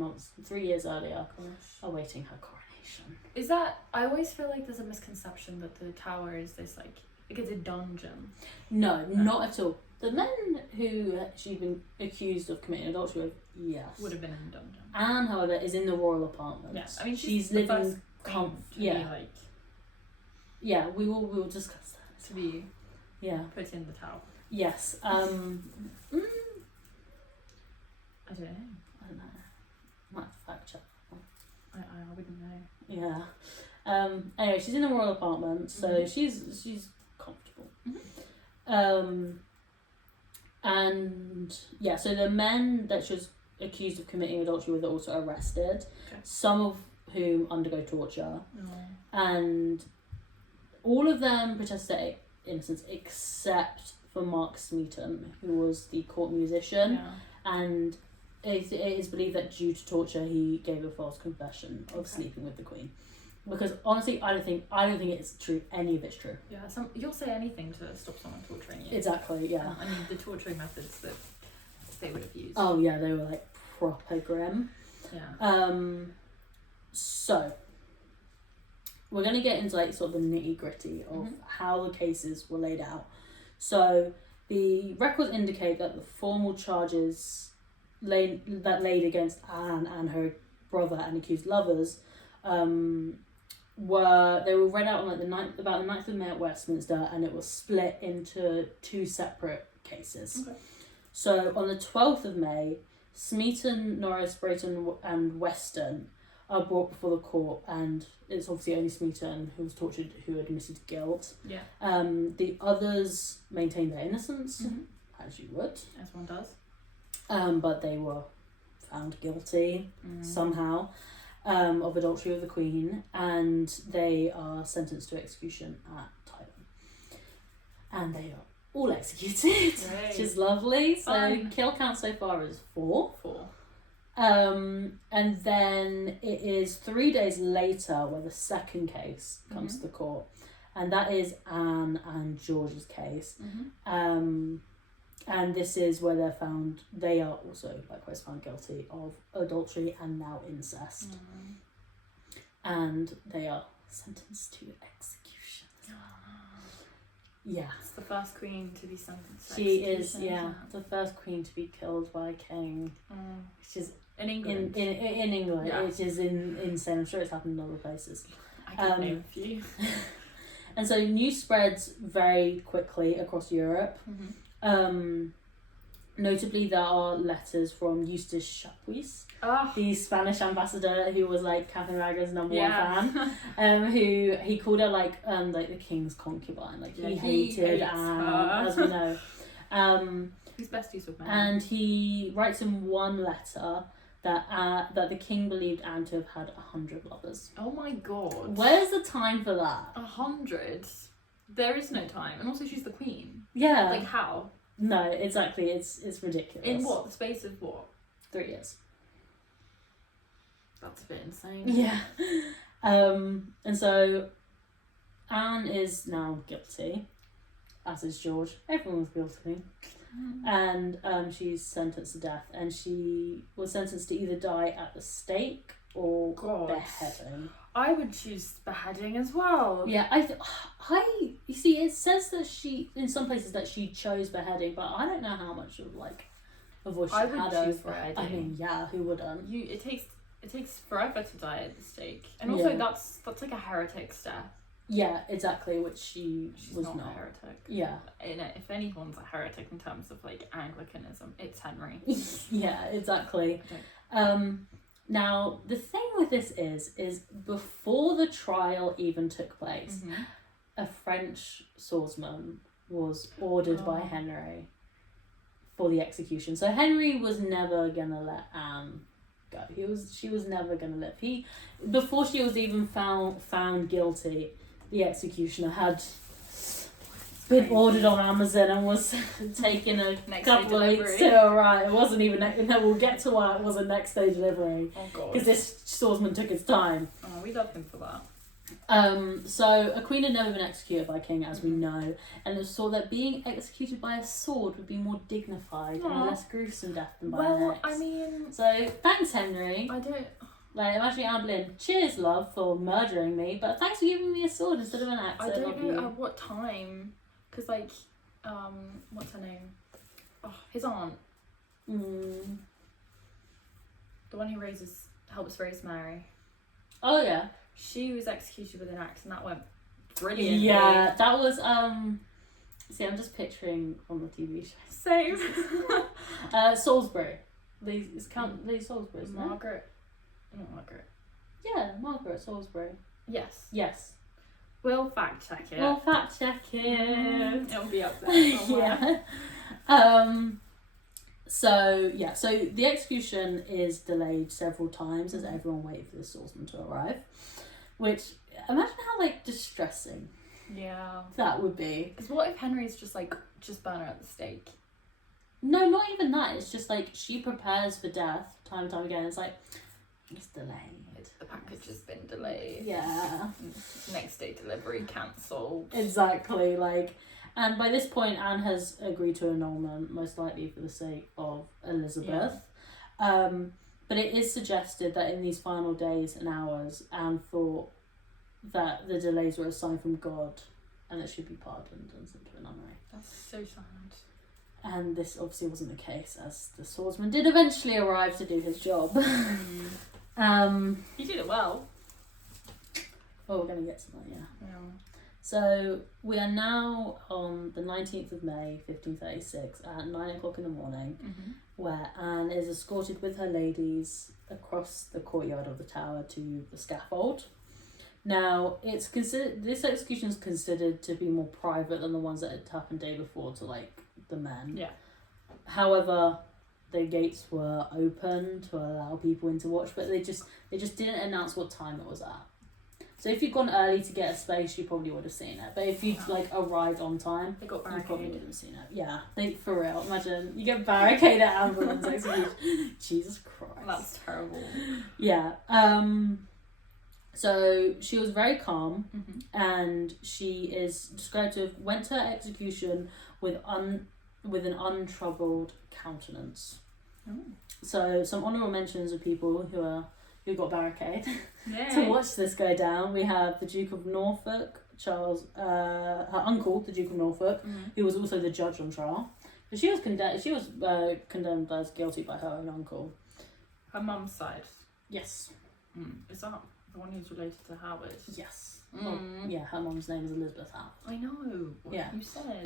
years earlier, awaiting her coronation. Is that? I always feel like there's a misconception that the Tower is this like it's a dungeon. No, not at all. The men who she'd been accused of committing adultery with, yes, would have been in a dungeon. Anne, however, is in the royal apartments. Yeah, I mean she's living yeah, we will discuss that. To be put in the Tower. Yes. I don't know. Might have to fact check. I wouldn't know. Yeah. Anyway, she's in the royal apartment, so she's comfortable. And yeah, so the men that she was accused of committing adultery with are also arrested. Okay. Some of whom undergo torture, and all of them protest their innocence except for Mark Smeaton, who was the court musician, and it is believed that due to torture he gave a false confession of sleeping with the Queen. Because honestly, I don't think it's true. Any of it's true. Yeah, you'll say anything to stop someone torturing you. Exactly. Yeah. I mean, the torturing methods that they would have used. Oh yeah, they were like proper grim. Yeah. So we're gonna get into like sort of the nitty gritty of how the cases were laid out. So the records indicate that the formal charges laid against Anne and her brother and accused lovers were read out on like about the 9th of May at Westminster, and it was split into 2 separate cases. Okay. So on the 12th of May, Smeaton, Norris, Brayton and Weston are brought before the court, and it's obviously only Smeaton who was tortured who admitted guilt. Yeah. The others maintained their innocence, as you would. As one does. But they were found guilty somehow of adultery with the Queen, and they are sentenced to execution at and they are all executed, which is lovely. So kill count so far is 4. 4. And then it is 3 days later where the second case comes to the court, and that is Anne and George's case. And this is where they are also likewise found guilty of adultery and now incest. And they are sentenced to execution. Yeah. It's the first queen to be sentenced to She execution. is, the first queen to be killed by a king. Which is in England. In England, which is insane. I'm sure it's happened in other places. I can name a few. And so news spreads very quickly across Europe. Notably, there are letters from Eustace Chapuis, the Spanish ambassador who was like Catherine Rager's number one fan, who he called her like the king's concubine. Like he hated Anne, as we know. His besties with men. And he writes in one letter that the king believed Anne to have had 100 lovers. Oh my god! Where's the time for that? 100? There is no time, and also she's the queen. Yeah. Like how? No, exactly. It's ridiculous. In what? The space of what? 3 years. That's a bit insane. Yeah. And so Anne is now guilty, as is George. Everyone's guilty. And she's sentenced to death, and she was sentenced to either die at the stake or beheading. I would choose beheading as well. Yeah, you see, it says that she, in some places, that she chose beheading, but I don't know how much of a voice she had over beheading. I mean, who wouldn't? It takes forever to die at the stake, and also that's like a heretic's death. Yeah, exactly, which she's was not a heretic. Yeah. If anyone's a heretic in terms of like Anglicanism, it's Henry. Yeah, exactly. Now, the thing with this is before the trial even took place, a French swordsman was ordered by Henry for the execution. So Henry was never gonna let Anne go. She was never gonna live. Before she was even found guilty, the executioner had been ordered on Amazon and was taking a couple of weeks to arrive. It wasn't even. No, we'll get to why it was a next day delivery. Oh god! Because this swordsman took his time. Oh, we love him for that. So a queen had never been executed by a king, as we know, and it was thought that being executed by a sword would be more dignified and a less gruesome death than by an axe. I mean, so thanks, Henry. I don't. I'm actually Anne Boleyn. Cheers, love, for murdering me, but thanks for giving me a sword instead of an axe. I don't know at what time, because what's her name? Oh, his aunt. The one who helps raise Mary. Oh yeah. She was executed with an axe, and that went brilliantly. Yeah, that was See, I'm just picturing on the TV show. Same. Salisbury. Lee Salisbury, isn't it? Margaret. Not Margaret. Yeah, Margaret Salisbury. Yes. We'll fact check it. It'll be up there somewhere. So the execution is delayed several times as everyone waited for the swordsman to arrive. Which, imagine how distressing. Yeah. That would be. Because what if Henry's just burn her at the stake? No, not even that. It's just she prepares for death time and time again. It's it's delayed. The package has been delayed. Yeah. Next day delivery cancelled. Exactly. And by this point, Anne has agreed to annulment, most likely for the sake of Elizabeth. Yeah. But it is suggested that in these final days and hours, Anne thought that the delays were a sign from God and that she'd be pardoned and sent to a nunnery. That's so sad. And this obviously wasn't the case, as the swordsman did eventually arrive to do his job. He did it well. Well, we're going to get to that, yeah. So we are now on the 19th of May, 1536, at 9 o'clock in the morning, where Anne is escorted with her ladies across the courtyard of the tower to the scaffold. Now, this execution is considered to be more private than the ones that had happened the day before to the men. Yeah. However, the gates were open to allow people in to watch, but they just didn't announce what time it was at. So if you'd gone early to get a space, you probably would have seen it. But if you'd like arrived on time, They got you probably barricaded. wouldn't have seen it. Yeah, for real. Imagine you get barricaded at Anne Boleyn's execution. Jesus Christ. That's terrible. Yeah. So she was very calm, and she is described to have went to her execution with an untroubled countenance. Oh. So some honourable mentions of people who got barricaded to watch this go down. We have the Duke of Norfolk, Charles, her uncle, the Duke of Norfolk, who was also the judge on trial. But she was condemned. She was condemned as guilty by her own uncle. Her mum's side. Yes. Is that the one who's related to Howard? Yes. Well, yeah, her mum's name is Elizabeth Howard. I know. What you said.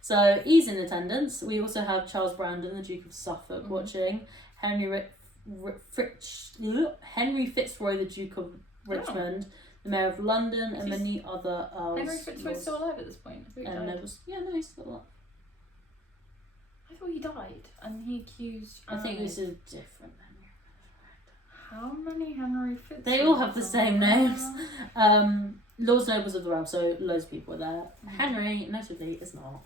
So he's in attendance. We also have Charles Brandon, the Duke of Suffolk, watching. Henry Fitzroy, the Duke of Richmond, the Mayor of London, and many other earls. Henry Fitzroy's still alive at this point. I thought he died. He's still alive. I thought he died, and he accused. I think this is different. How many Henry Fitzroy? They all have the same names. Lords Nobles of the Realm, so loads of people are there. Henry, notably, is not.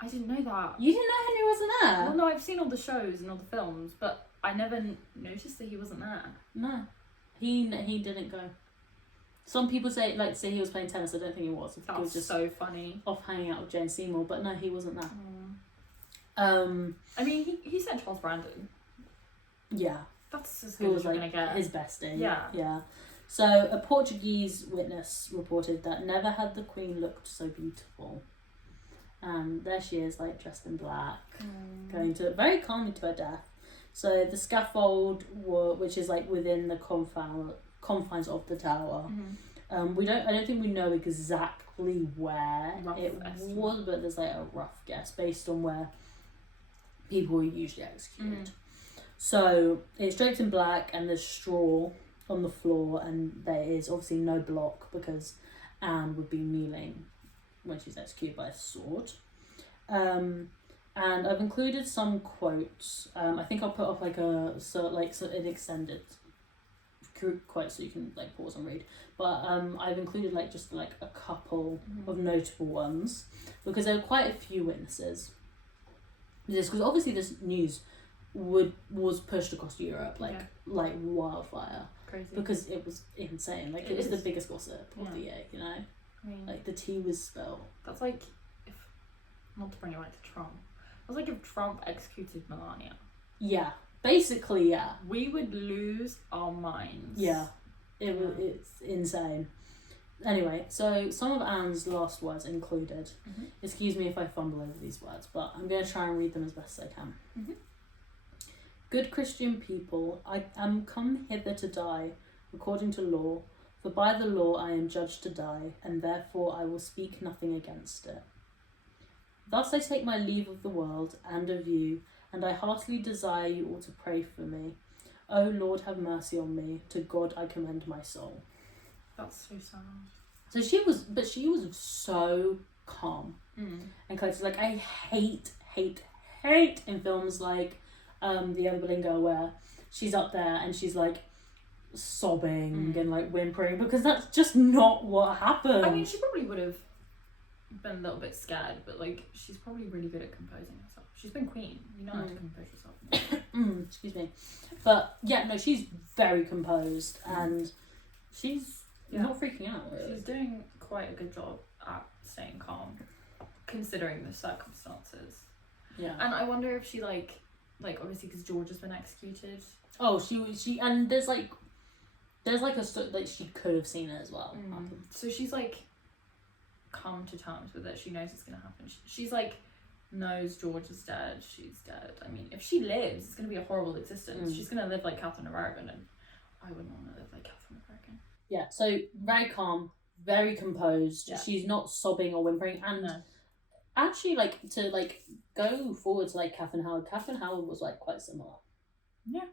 I didn't know that. You didn't know Henry wasn't there? Well, no, I've seen all the shows and all the films, but I never noticed that he wasn't there. No, he didn't go. Some people say he was playing tennis. I don't think he was. That's he was just so funny. Off hanging out with Jane Seymour, but no, he wasn't there. I mean, he said Charles Brandon. Yeah. That's as good as you're gonna get. His bestie. Yeah. Yeah. So a Portuguese witness reported that never had the Queen looked so beautiful. And there she is, like dressed in black, going to very calmly to her death. So the scaffold, which is like within the confines of the tower. I don't think we know exactly where was, but there's like a rough guess based on where people were usually executed. So it's draped in black, and there's straw on the floor, and there is obviously no block because Anne would be kneeling when she's executed by a sword. And I've included some quotes. I think I'll put up an extended quote so you can like pause and read. But I've included just a couple of notable ones because there are quite a few witnesses. Because obviously this news was pushed across Europe like wildfire. Crazy. Because it was insane. It was the biggest gossip of the year, you know? I mean, the tea was spilled. That's like, not to bring it back to Trump, that's like if Trump executed Melania. Yeah. Basically, yeah. We would lose our minds. Yeah. It's insane. Anyway, so some of Anne's last words included, excuse me if I fumble over these words, but I'm going to try and read them as best as I can. Good Christian people, I am come hither to die, according to law, for by the law I am judged to die, and therefore I will speak nothing against it. Thus I take my leave of the world and of you, and I heartily desire you all to pray for me. O Lord, have mercy on me. To God I commend my soul. That's so sad. So she was so calm and collected. I hate in films like The Anne Boleyn Girl, where she's up there and she's sobbing and whimpering, because that's just not what happened. I mean, she probably would have been a little bit scared, but she's probably really good at composing herself. She's been queen, you know how to compose yourself. Excuse me. But yeah, no, she's very composed and she's not freaking out. Really. She's doing quite a good job at staying calm, considering the circumstances. Yeah. And I wonder if she obviously because George has been executed. Oh, she and there's a she could have seen it as well. So she's come to terms with it. She knows it's gonna happen. She's knows George is dead. She's dead. I mean, if she lives, it's gonna be a horrible existence. She's gonna live like Catherine of Aragon, and I wouldn't want to live like Catherine of Aragon. Yeah. So very calm, very composed. Yeah. She's not sobbing or whimpering, and actually, go forward to Catherine Howard. Catherine Howard was quite similar. Yeah.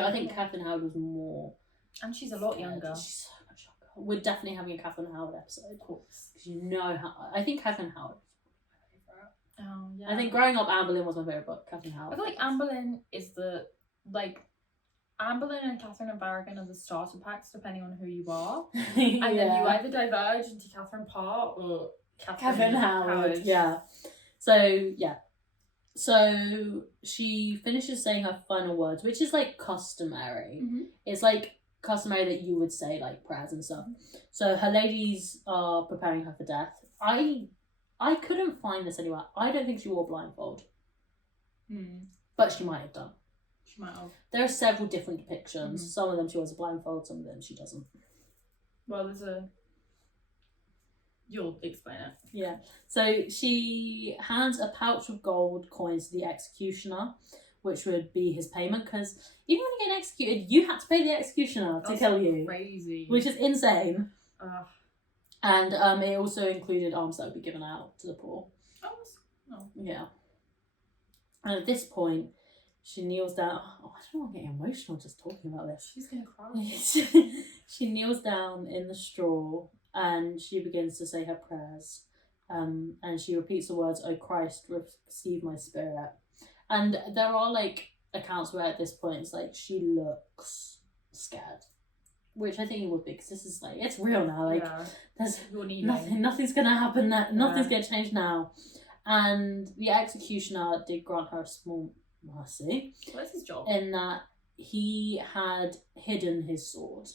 I think Catherine Howard was more. And she's a lot younger. She's so much younger. We're definitely having a Catherine Howard episode. Of course. Because you know how. I think Catherine Howard was my favourite. Oh, yeah. I think growing up, Anne Boleyn was my favourite, but Catherine Howard. I feel Anne Boleyn is the, Anne Boleyn and Catherine of Aragon are the starter packs, depending on who you are. And And then you either diverge into Catherine Parr or Catherine Howard. Yeah. So she finishes saying her final words, which is like customary. Mm-hmm. It's like customary that you would say like prayers and stuff. So her ladies are preparing her for death. I couldn't find this anywhere. I don't think she wore a blindfold. But she might have done. She might have. There are several different depictions. Some of them she wears a blindfold, some of them she doesn't. Well, you'll explain it. Yeah. So she hands a pouch of gold coins to the executioner, which would be his payment, because even when you get executed, you had to pay the executioner to kill you. Crazy. Which is insane. And it also included alms that would be given out to the poor. Oh. Yeah. And at this point, she kneels down. Oh, I don't want to get emotional just talking about this. She's going to cry. She kneels down in the straw and she begins to say her prayers. And she repeats the words, "O Christ, receive my spirit." And there are like accounts where at this point it's like she looks scared. Which I think it would be, because this is like, it's real now. Like, there's nothing's going to happen. Nothing's going to change now. And the executioner did grant her a small mercy. What's his job? In that he had hidden his sword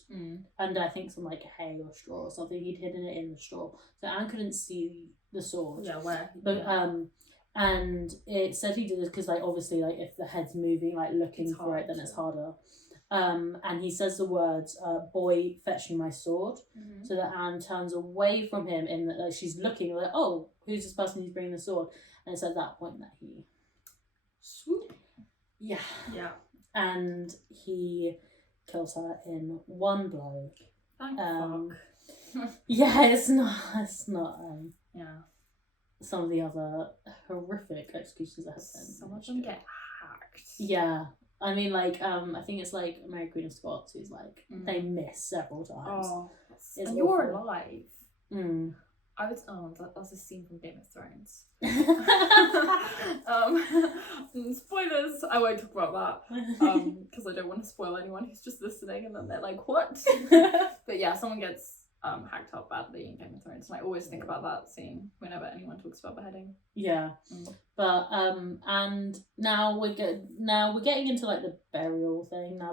under, I think, some like hay or straw or something. He'd hidden it in the straw, so Anne couldn't see the sword. Yeah, where? But and it said he did this because, like, obviously, like if the head's moving, like looking for it, then it's harder. And he says the words, "Boy, fetch me my sword," so that Anne turns away from him in that, like, she's looking like, oh, who's this person who's bringing the sword? And it's at that point that he swoop. Yeah. And he kills her in one blow. Thank fuck. Yeah, it's not some of the other horrific executions that have been. Some of them get hacked. Yeah. I mean, like, I think it's like Mary Queen of Scots, who's like, they miss several times. Oh, it's and you're alive. I would. That's a scene from Game of Thrones. Spoilers. I won't talk about that because I don't want to spoil anyone who's just listening and then they're like, "What?" But yeah, someone gets hacked up badly in Game of Thrones, and I always think about that scene whenever anyone talks about beheading. Yeah, but and now we're getting into like the burial thing. Now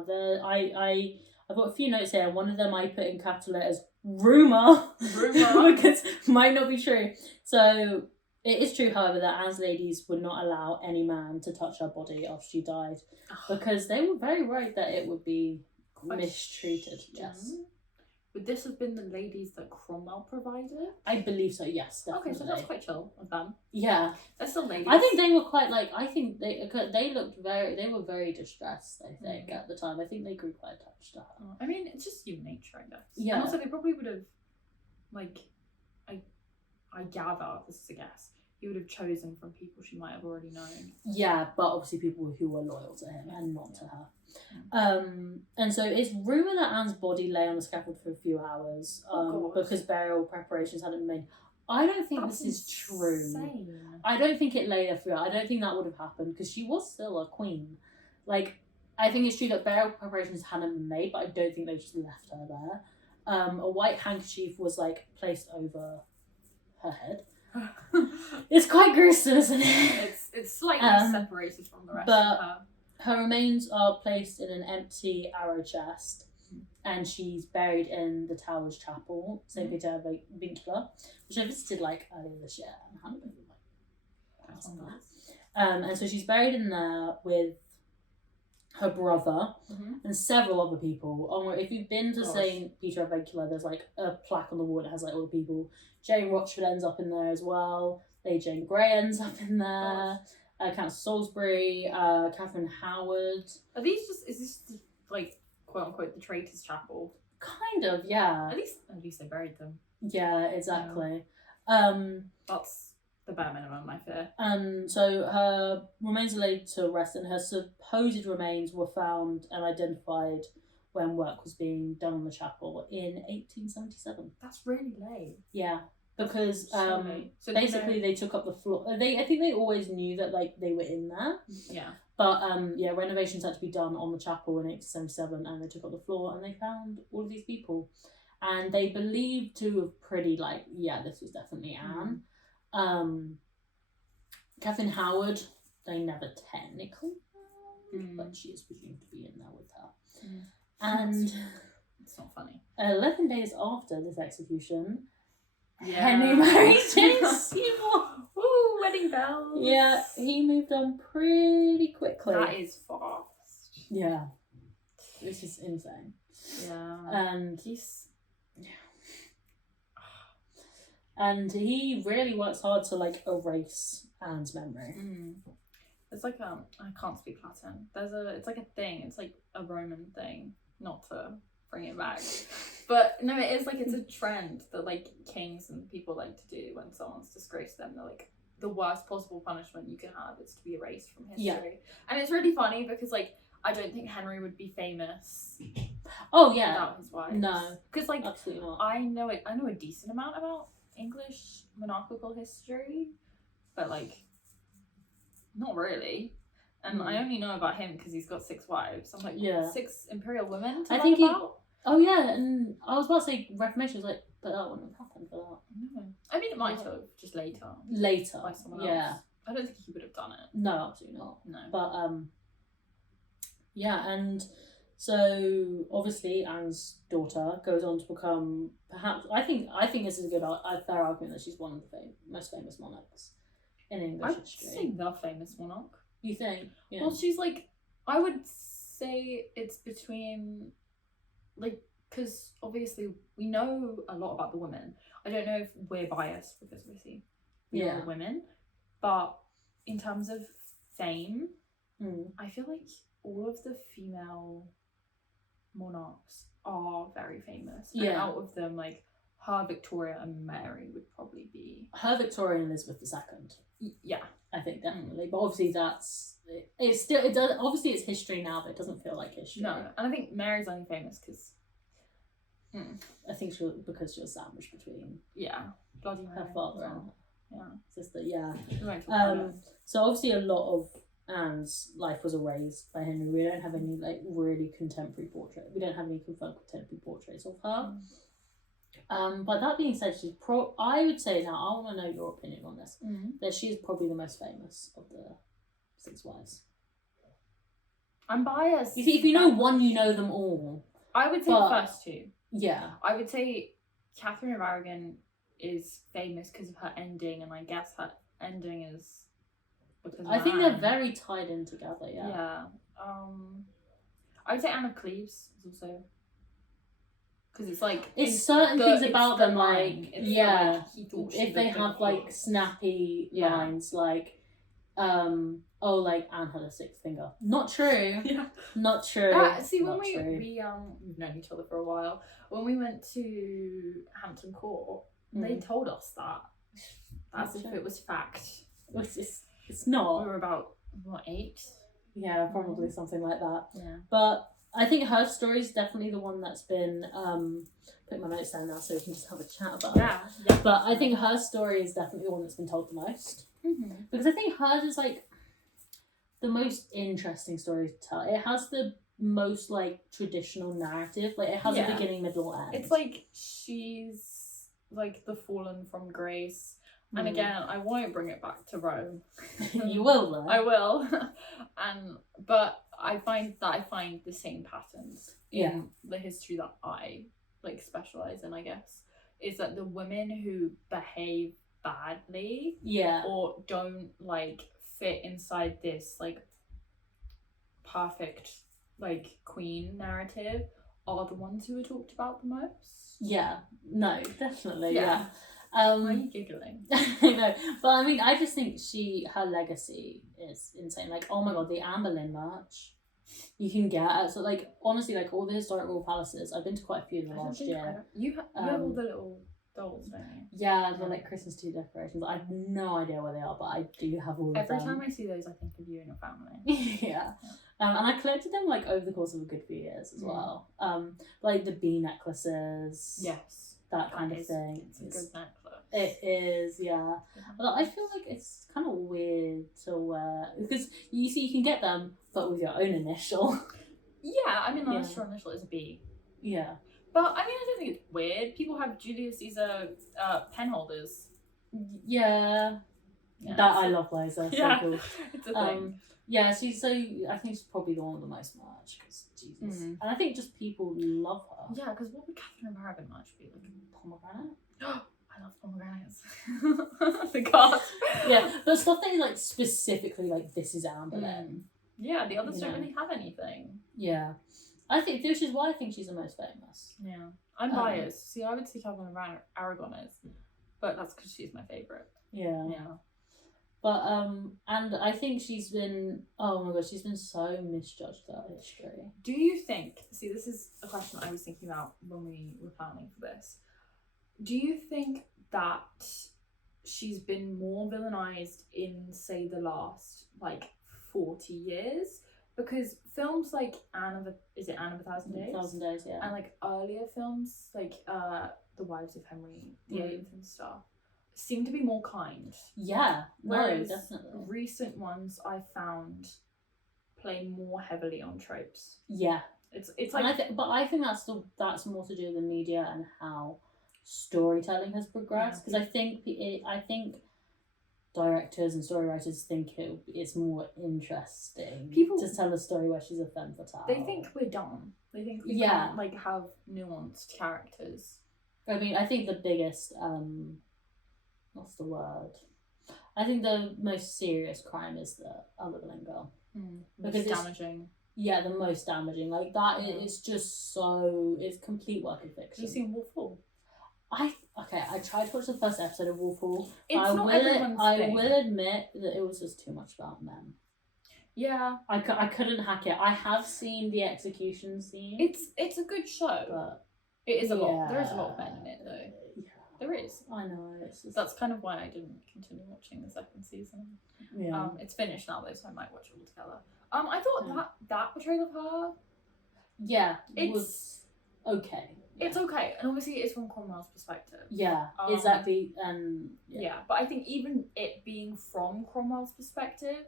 I've got a few notes here. One of them I put in capital letters, rumor, because it might not be true. So it is true, however, that Anne's ladies would not allow any man to touch her body after she died, because they were very worried that it would be mistreated. Yes. Would this have been the ladies that Cromwell provided? I believe so, yes, definitely. Okay, so that's quite chill of them. Yeah. They're still ladies. I think they were quite like, they were very distressed, I think, at the time. I think they grew quite attached to her. I mean, it's just human nature, I guess. Yeah. And also they probably would have, like, I gather, this is a guess, he would have chosen from people she might have already known. Yeah, but obviously people who were loyal to him and not to her. And so it's rumoured that Anne's body lay on the scaffold for a few hours because burial preparations hadn't been made. I don't think this is true. Insane. I don't think it lay there for her. I don't think that would have happened because she was still a queen. Like, I think it's true that burial preparations hadn't been made, but I don't think they just left her there. A white handkerchief was like placed over her head. It's quite gruesome, isn't it? It's slightly separated from the rest of her. Her remains are placed in an empty arrow chest, and she's buried in the Tower's chapel, St. Peter Vincula, which I visited like earlier this year and had a bit of like and so she's buried in there with her brother and several other people. If you've been to St. Peter Vincula, there's like a plaque on the wall that has like all the people. Jane Rochford ends up in there as well. Lady Jane Grey ends up in there. Count Salisbury, Catherine Howard. Is this like quote unquote the Traitors' Chapel? Kind of, yeah. At least they buried them. Yeah, exactly. That's the bare minimum, I fear. So her remains are laid to rest, and her supposed remains were found and identified when work was being done on the chapel in 1877. That's really late. Yeah. Because so basically they took up the floor. I think they always knew that like they were in there. Yeah. But yeah, renovations had to be done on the chapel in 1877, and they took up the floor and they found all of these people, and they believed to have pretty like, yeah, this was definitely Anne. Catherine Howard, they never technically found, but she is presumed to be in there with her. And it's not funny. 11 days after this execution, Yeah. Henry married James Seymour. Ooh, wedding bells. Yeah, he moved on pretty quickly. That is fast. Yeah, this is insane. Yeah. And he's. And he really works hard to like erase Anne's memory. It's like I can't speak Latin. It's like a thing. It's like a Roman thing. Not to bring it back, but no, it is like it's a trend that like kings and people like to do when someone's disgraced them. They're like, the worst possible punishment you can have is to be erased from history. Yeah. And it's really funny because like I don't think Henry would be famous. Oh yeah, without his wife. No, because like absolutely not. I know a decent amount about English monarchical history, but like not really. And I only know about him because he's got 6 wives. I'm like, 6 imperial women to learn about? Oh yeah, and I was about to say Reformation was like, but that wouldn't have happened for that. No. I mean, it might have, just later. Later. By someone else. I don't think he would have done it. No, absolutely not. No. But yeah, and so obviously Anne's daughter goes on to become perhaps I think this is a fair argument that she's one of the most famous monarchs in English history. I'd say the famous monarch. You think? Yeah. Well, she's like, I would say it's between, like, because obviously we know a lot about the women. I don't know if we're biased because obviously we are the women, but in terms of fame, I feel like all of the female monarchs are very famous. And out of them, like, her Victoria and Mary would probably be... Her Victoria and Elizabeth II. Yeah. I think definitely, but obviously it does. Obviously, it's history now, but it doesn't feel like history. No, and I think Mary's only famous because I think because she was sandwiched between bloody her father and her sister. Yeah. So obviously, a lot of Anne's life was erased by Henry. We don't have any like really contemporary portrait. We don't have any confirmed contemporary portraits of her. But that being said, I would say now, I want to know your opinion on this, that she is probably the most famous of the 6 wives. I'm biased. You see, if you know one, you know them all. I would say the first 2. Yeah. I would say Catherine of Aragon is famous because of her ending, and I guess her ending is because of I think they're very tied in together, Yeah. I would say Anne of Cleves is also... Because it's like... It's certain things about them, like... Yeah. Like he thought if they have, like, snappy lines, like... like, Anne had a 6th finger. Not true. Not true. See, when we've known each other for a while. When we went to Hampton Court, they told us that. As if it was fact. It's not. We were about, 8? Yeah, probably something like that. Yeah. But... I think her story is definitely the one that's been putting my notes down now so we can just have a chat about it. Yeah. But I think her story is definitely the one that's been told the most. Because I think hers is like the most interesting story to tell. It has the most like traditional narrative. Like it has a beginning, middle, end. It's like she's like the fallen from grace. And again, I won't bring it back to Rome. You will though. I will. But I find the same patterns in the history that I like specialize in, I guess, is that the women who behave badly or don't like fit inside this like perfect like queen narrative are the ones who are talked about the most. No, definitely. Why are you giggling? I know, but I mean, I just think her legacy is insane. Like, oh my god, the Anne Boleyn merch you can get. So, like, honestly, like all the historic royal palaces, I've been to quite a few in the last year. You have all the little dolls, don't you? Yeah, the like Christmas tree decorations. I have no idea where they are, but I do have all of them. Every time I see those, I think of you and your family. And I collected them like over the course of a good few years as well. Like the bee necklaces. Yes. That kind of thing. It's a good necklace. It is, yeah. But I feel like it's kind of weird to wear because you can get them, but with your own initial. Yeah, I mean, unless your initial is a B. Yeah. But I mean, I don't think it's weird. People have Julius Caesar pen holders. Yeah. That I love those. They're so cool. It's a thing. Yeah, I think she's probably the one with the most merch because Jesus, and I think just people love her. Yeah, because what would Catherine of Aragon merch be like? Pomegranate. I love pomegranates. The card. Yeah, but stuff that is like specifically like this is Anne Boleyn. Yeah, the others don't really have anything. Yeah, I think this is why I think she's the most famous. Yeah, I'm biased. See, I would say Catherine of Aragon is, but that's because she's my favourite. Yeah. But and I think she's been she's been so misjudged throughout history. Do you think? See, this is a question I was thinking about when we were planning for this. Do you think that she's been more villainized in, say, the last 40 years? Because films like Anne of a Thousand Days? 1,000 Days, yeah. And earlier films like The Wives of Henry VIII and stuff seem to be more kind. Yeah, whereas definitely. Recent ones I found play more heavily on tropes. Yeah, it's like, but I think that's more to do with the media and how storytelling has progressed. Because I think directors and story writers think it's more interesting to tell a story where she's a femme fatale. They think we're dumb. They think we can't have nuanced characters. I mean, I think the biggest what's the word? I think the most serious crime is the other Boleyn girl. Because it's damaging. Yeah, the most damaging. Like that is just so it's complete work of fiction. Have you seen Wolf Hall? I tried to watch the first episode of Wolf Hall. It's not everyone's thing. I will admit that it was just too much about men. Yeah. I couldn't hack it. I have seen the execution scene. It's a good show. But it is a lot. There is a lot of men in it though. Yeah. There is. I know. That's kind of why I didn't continue watching the second season. Yeah. It's finished now though, so I might watch it all together. I thought that portrayal of her. Yeah. It was okay. It's okay, and obviously it's from Cromwell's perspective. Yeah, exactly. Yeah, but I think even it being from Cromwell's perspective,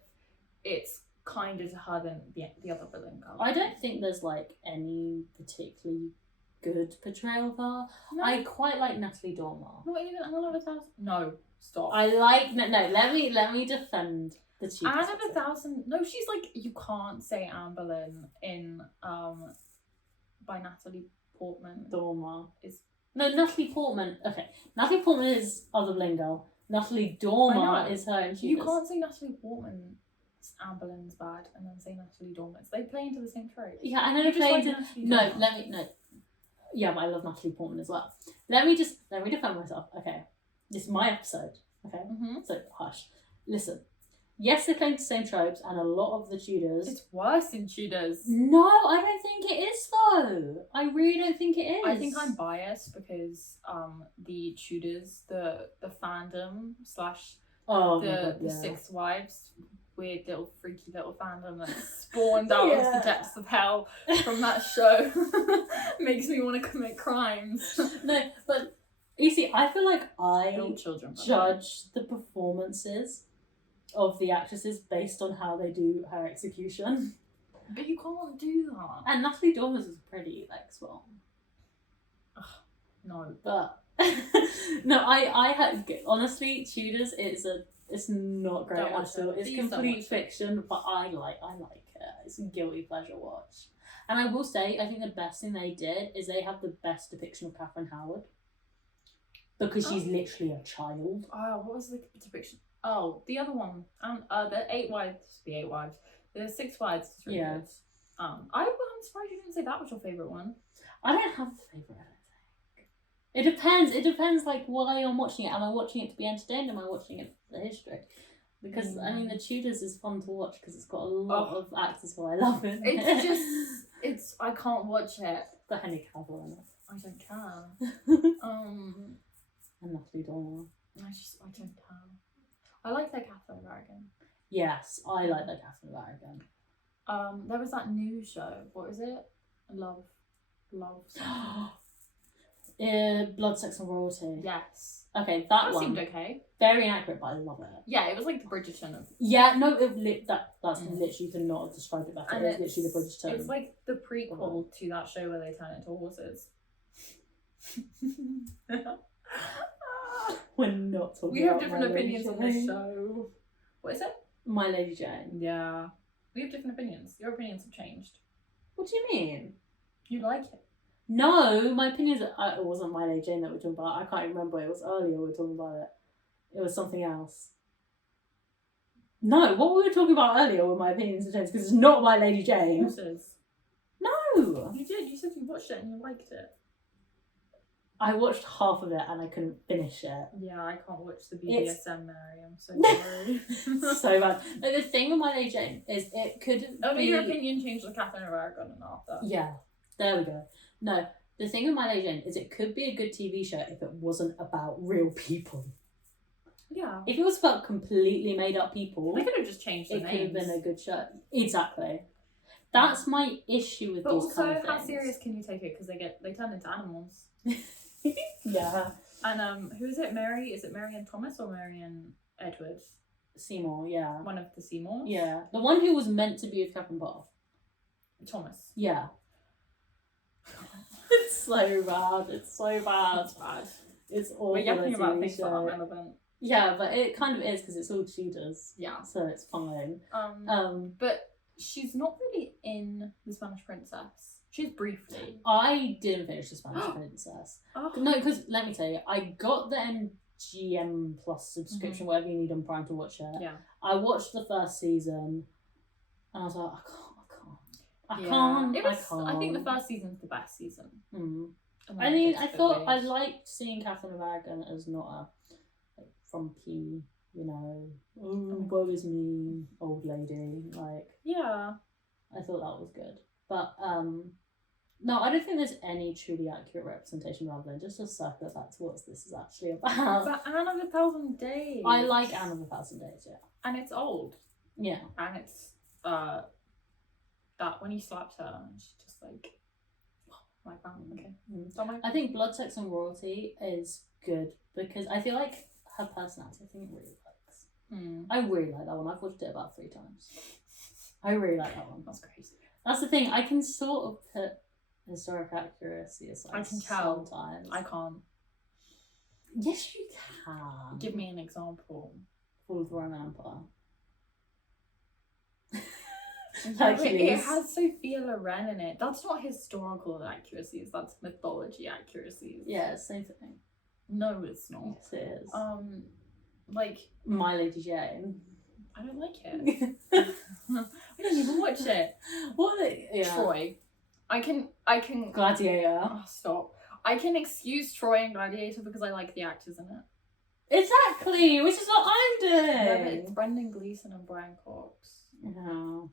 it's kinder to her than the other Boleyn girl. I don't think there's any particularly good portrayal of her. No. I quite like Natalie Dormer. Not even Anne of a Thousand. No, stop. I like no. Let me defend the cheap. Anne of a Thousand. No, she's you can't say Anne Boleyn in by Natalie Portman. Dormer is Natalie Portman. Okay, Natalie Portman is other Boleyn girl. Natalie Dormer is her. And you can't say Natalie Portman. Anne Boleyn's bad, and then say Natalie Dormer's. They play into the same trope. Yeah, I know they play into. No. Yeah, but I love Natalie Portman as well. Let me defend myself. Okay, this is my episode. Okay, so hush. Listen. Yes, they play into the same tropes, and a lot of the Tudors. It's worse in Tudors. No, I don't think it is though. I really don't think it is. I think I'm biased because the Tudors, the fandom / the Six Wives, weird little freaky little fandom that spawned out of the depths of hell from that show makes me want to commit crimes. No, but you see, I feel like I children judge the performances of the actresses based on how they do her execution. But you can't do that. And Natalie Dormer's is pretty well. No, but no, I had honestly Tudors. It's not great at all. It's complete fiction, but I like it. It's a guilty pleasure watch. And I will say, I think the best thing they did is they have the best depiction of Catherine Howard because she's literally a child. Oh, what was the depiction? Oh, the other one. The 8 wives. The 8 wives. The 6 wives is really good. I'm surprised you didn't say that was your favourite one. I don't have a favourite, I don't think. It depends. It depends why I'm watching it. Am I watching it to be entertained? Am I watching it for the history? Because I mean the Tudors is fun to watch because it's got a lot of actors who I love in it. It's I can't watch it. The Henry Cavill in it. I don't care. And Natalie Dormer. I don't care. I like that Catherine of Aragon. Yes, I like that Catherine of Aragon. There was that new show. What is it? Love. Blood, Sex and Royalty. Yes. Okay, That one. seemed okay. Very inaccurate, but I love it. Yeah, it was like the Bridgerton of... Yeah, no, that's literally, could not have described it better. And It was literally the Bridgerton. It's like the prequel to that show where they turn into horses. We're not talking We have about different My Lady opinions on Jane. this show. What is it? My Lady Jane. Yeah. We have different opinions. Your opinions have changed. What do you mean? You like it? No, my opinion is it wasn't My Lady Jane that we're talking about. I can't remember. It was earlier we were talking about it. It was something else. No, what we were talking about earlier were my opinions have changed because it's not My Lady Jane. Horses. No. You did. You said you watched it and you liked it. I watched half of it and I couldn't finish it. Yeah, I can't watch the BDSM, Mary. I'm so sorry. So bad. Like, the thing with My Lady Jane is it could Only be... your opinion changed with Catherine of Aragon and after. Yeah, there we go. No, the thing with My Lady Jane is it could be a good TV show if it wasn't about real people. Yeah. If it was about completely made up people, They could have just changed the it names. could have been a good show. Exactly. That's my issue with But these also, kind of things. how serious can you take it? Because they turn into animals. Yeah. And who is it? Mary? Is it Mary and Thomas or Mary and Edward? Seymour, yeah. One of the Seymours? Yeah. The one who was meant to be with Catherine Parr. Thomas. Yeah. It's so bad. It's so bad. That's bad. It's awful. We're yapping about TV things that show. aren't relevant. Yeah, but it kind of is because it's all Tudors. Yeah. So it's fine. But she's not really in The Spanish Princess. She's briefly. I didn't finish The Spanish Princess. Oh. No, because let me tell you, I got the MGM Plus subscription, whatever you need on Prime to watch it. Yeah. I watched the first season, and I was like, I Yeah. can't. It was. I can't. I think the first season's the best season. Mm. And then I it mean, gets I a bit thought I weird. liked seeing Catherine of Aragon as not a frumpy, woe is me, old lady. Like, Yeah. I thought that was good. But no, I don't think there's any truly accurate representation rather than just a circle that's what this is actually about. But Anne of a Thousand Days. I like Anne of a Thousand Days, yeah. And it's old. Yeah. And it's that when he slaps her and she just like that. Okay. I think Blood, Sex and Royalty is good because I feel like her personality, I think it really works. I really like that one. I've watched it about 3 times. I really like that one. That's crazy. That's the thing. I can sort of put historic accuracy aside. I can tell. Sometimes. I can't. Yes, you can. Give me an example. Fall of the Roman Empire. Yeah, but it has Sophia Loren in it. That's not historical accuracies. That's mythology accuracies. Yeah, same thing. No, it's not. Yes, it is. Like My Lady Jane. I don't like it. I didn't even watch it. What? Yeah. Troy. I can. Gladiator. Oh, stop. I can excuse Troy and Gladiator because I like the actors in it. Exactly, which is what I'm doing. Yeah, but it's Brendan Gleeson and Brian Cox. No.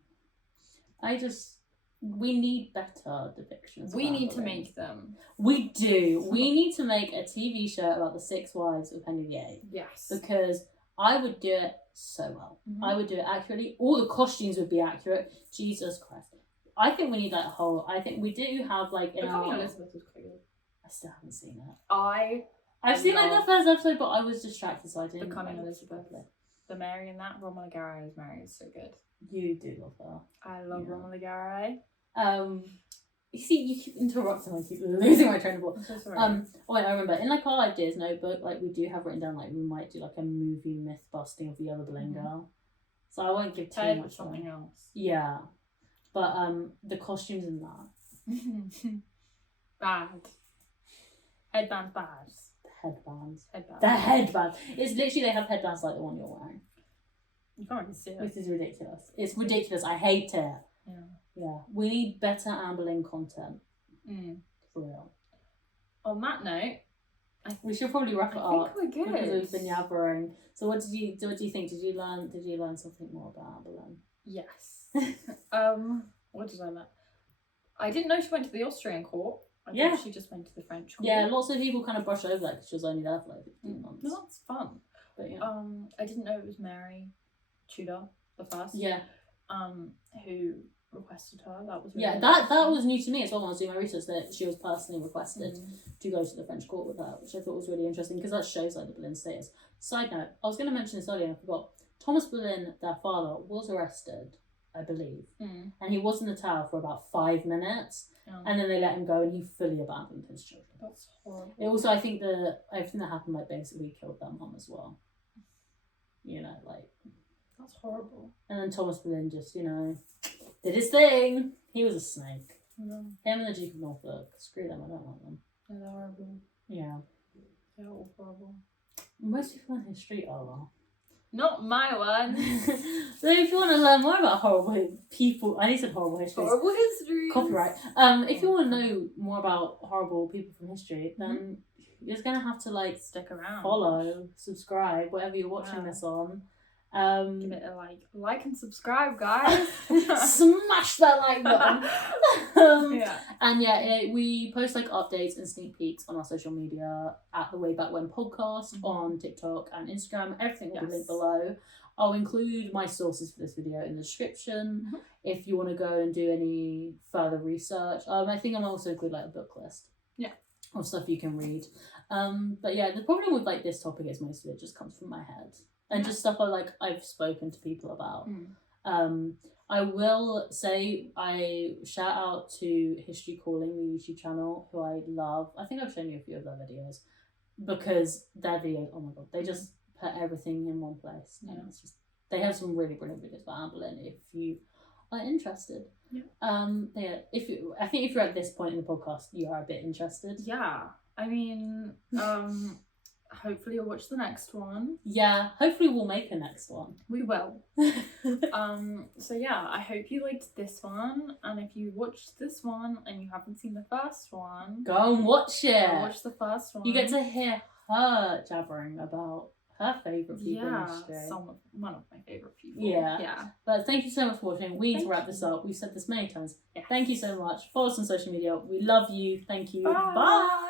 We need better depictions. We of need to Anne Boleyn. make them. We do. We need to make a TV show about the 6 wives of Henry VIII. Yes. Because I would do it so well. I would do it accurately. All the costumes would be accurate. Jesus Christ. I think we need like a whole. I think we do have like in The our. Queen Elizabeth was quite good. I still haven't seen it. I've seen like the first episode, but I was distracted, so I didn't. Becoming like, Elizabeth. The Mary in that, Romola Garai as Mary is so good. You do love her. I love Yeah. Romola Garai. You see, you keep interrupting. I keep losing my train of thought. I'm so sorry. Wait, I remember in like our ideas notebook, like we do have written down like we might do like a movie myth busting of the Yellow Boleyn girl. So I won't give too Ted much. was something else. Yeah, but the costumes in that. Bad. Headbands bad. The headbands. Headbands. The headbands. It's literally they have headbands like the one you're wearing. You can't really see it. This is ridiculous. It's ridiculous. I hate it. Yeah. Yeah. We need better Anne Boleyn content. For real. On that note, We should probably wrap it I up. think we're good. Because we've been yabbering. So what did you think? Did you learn something more about Anne Boleyn? Yes. What did I learn? I didn't know she went to the Austrian court. I thought she just went to the French court. Yeah, lots of people kind of brush over that because she was only there for like 15 months. No, that's fun. But yeah. I didn't know it was Mary Tudor the first. Yeah. Who requested her. That was really Yeah, that was new to me as well when I was doing my research, that she was personally requested to go to the French court with her, which I thought was really interesting because that shows like the Boleyn status. Side note, I was going to mention this earlier and I forgot. Thomas Boleyn, their father, was arrested, I believe, and he was in the Tower for about 5 minutes, and then they let him go, and he fully abandoned his children. That's horrible. It also, I think everything that happened like basically killed their mum as well. You know, like. That's horrible. And then Thomas Boleyn just, you know, did his thing. He was a snake. Yeah. Him and the Duke of Norfolk. Screw them, I don't want them. Yeah, they're horrible. Yeah. They're all horrible. Most people in history are. Not my one. So if you want to learn more about horrible people, I need some horrible history. Horrible history. Copyright. If you want to know more about horrible people from history, then you're just gonna have to like stick around, follow, subscribe, whatever you're watching this on. Give it a like and subscribe, guys. Smash that like button. And we post like updates and sneak peeks on our social media at the Wayback When podcast on TikTok and Instagram. Everything will be linked below. I'll include my sources for this video in the description if you want to go and do any further research. I think I'll also include like a book list. Yeah. Of stuff you can read. But yeah, the problem with like this topic is most of it just comes from my head. And just stuff I've spoken to people about. I will say I shout out to History Calling, the YouTube channel, who I love. I think I've shown you a few of their videos because their videos, oh my god, they just put everything in one place. And it's just, they have some really brilliant videos about Anne Boleyn if you are interested. I think if you're at this point in the podcast, you are a bit interested. Yeah, I mean, hopefully you'll watch the next one. Yeah, hopefully we'll make a next one. We will. So yeah, I hope you liked this one, and if you watched this one and you haven't seen the first one, go and watch it. Go watch the first one. You get to hear her jabbering about her favourite people in history. One of my favourite people. Yeah. But thank you so much for watching. We need to wrap this up. We've said this many times. Yes. Thank you so much. Follow us on social media. We love you. Thank you. Bye.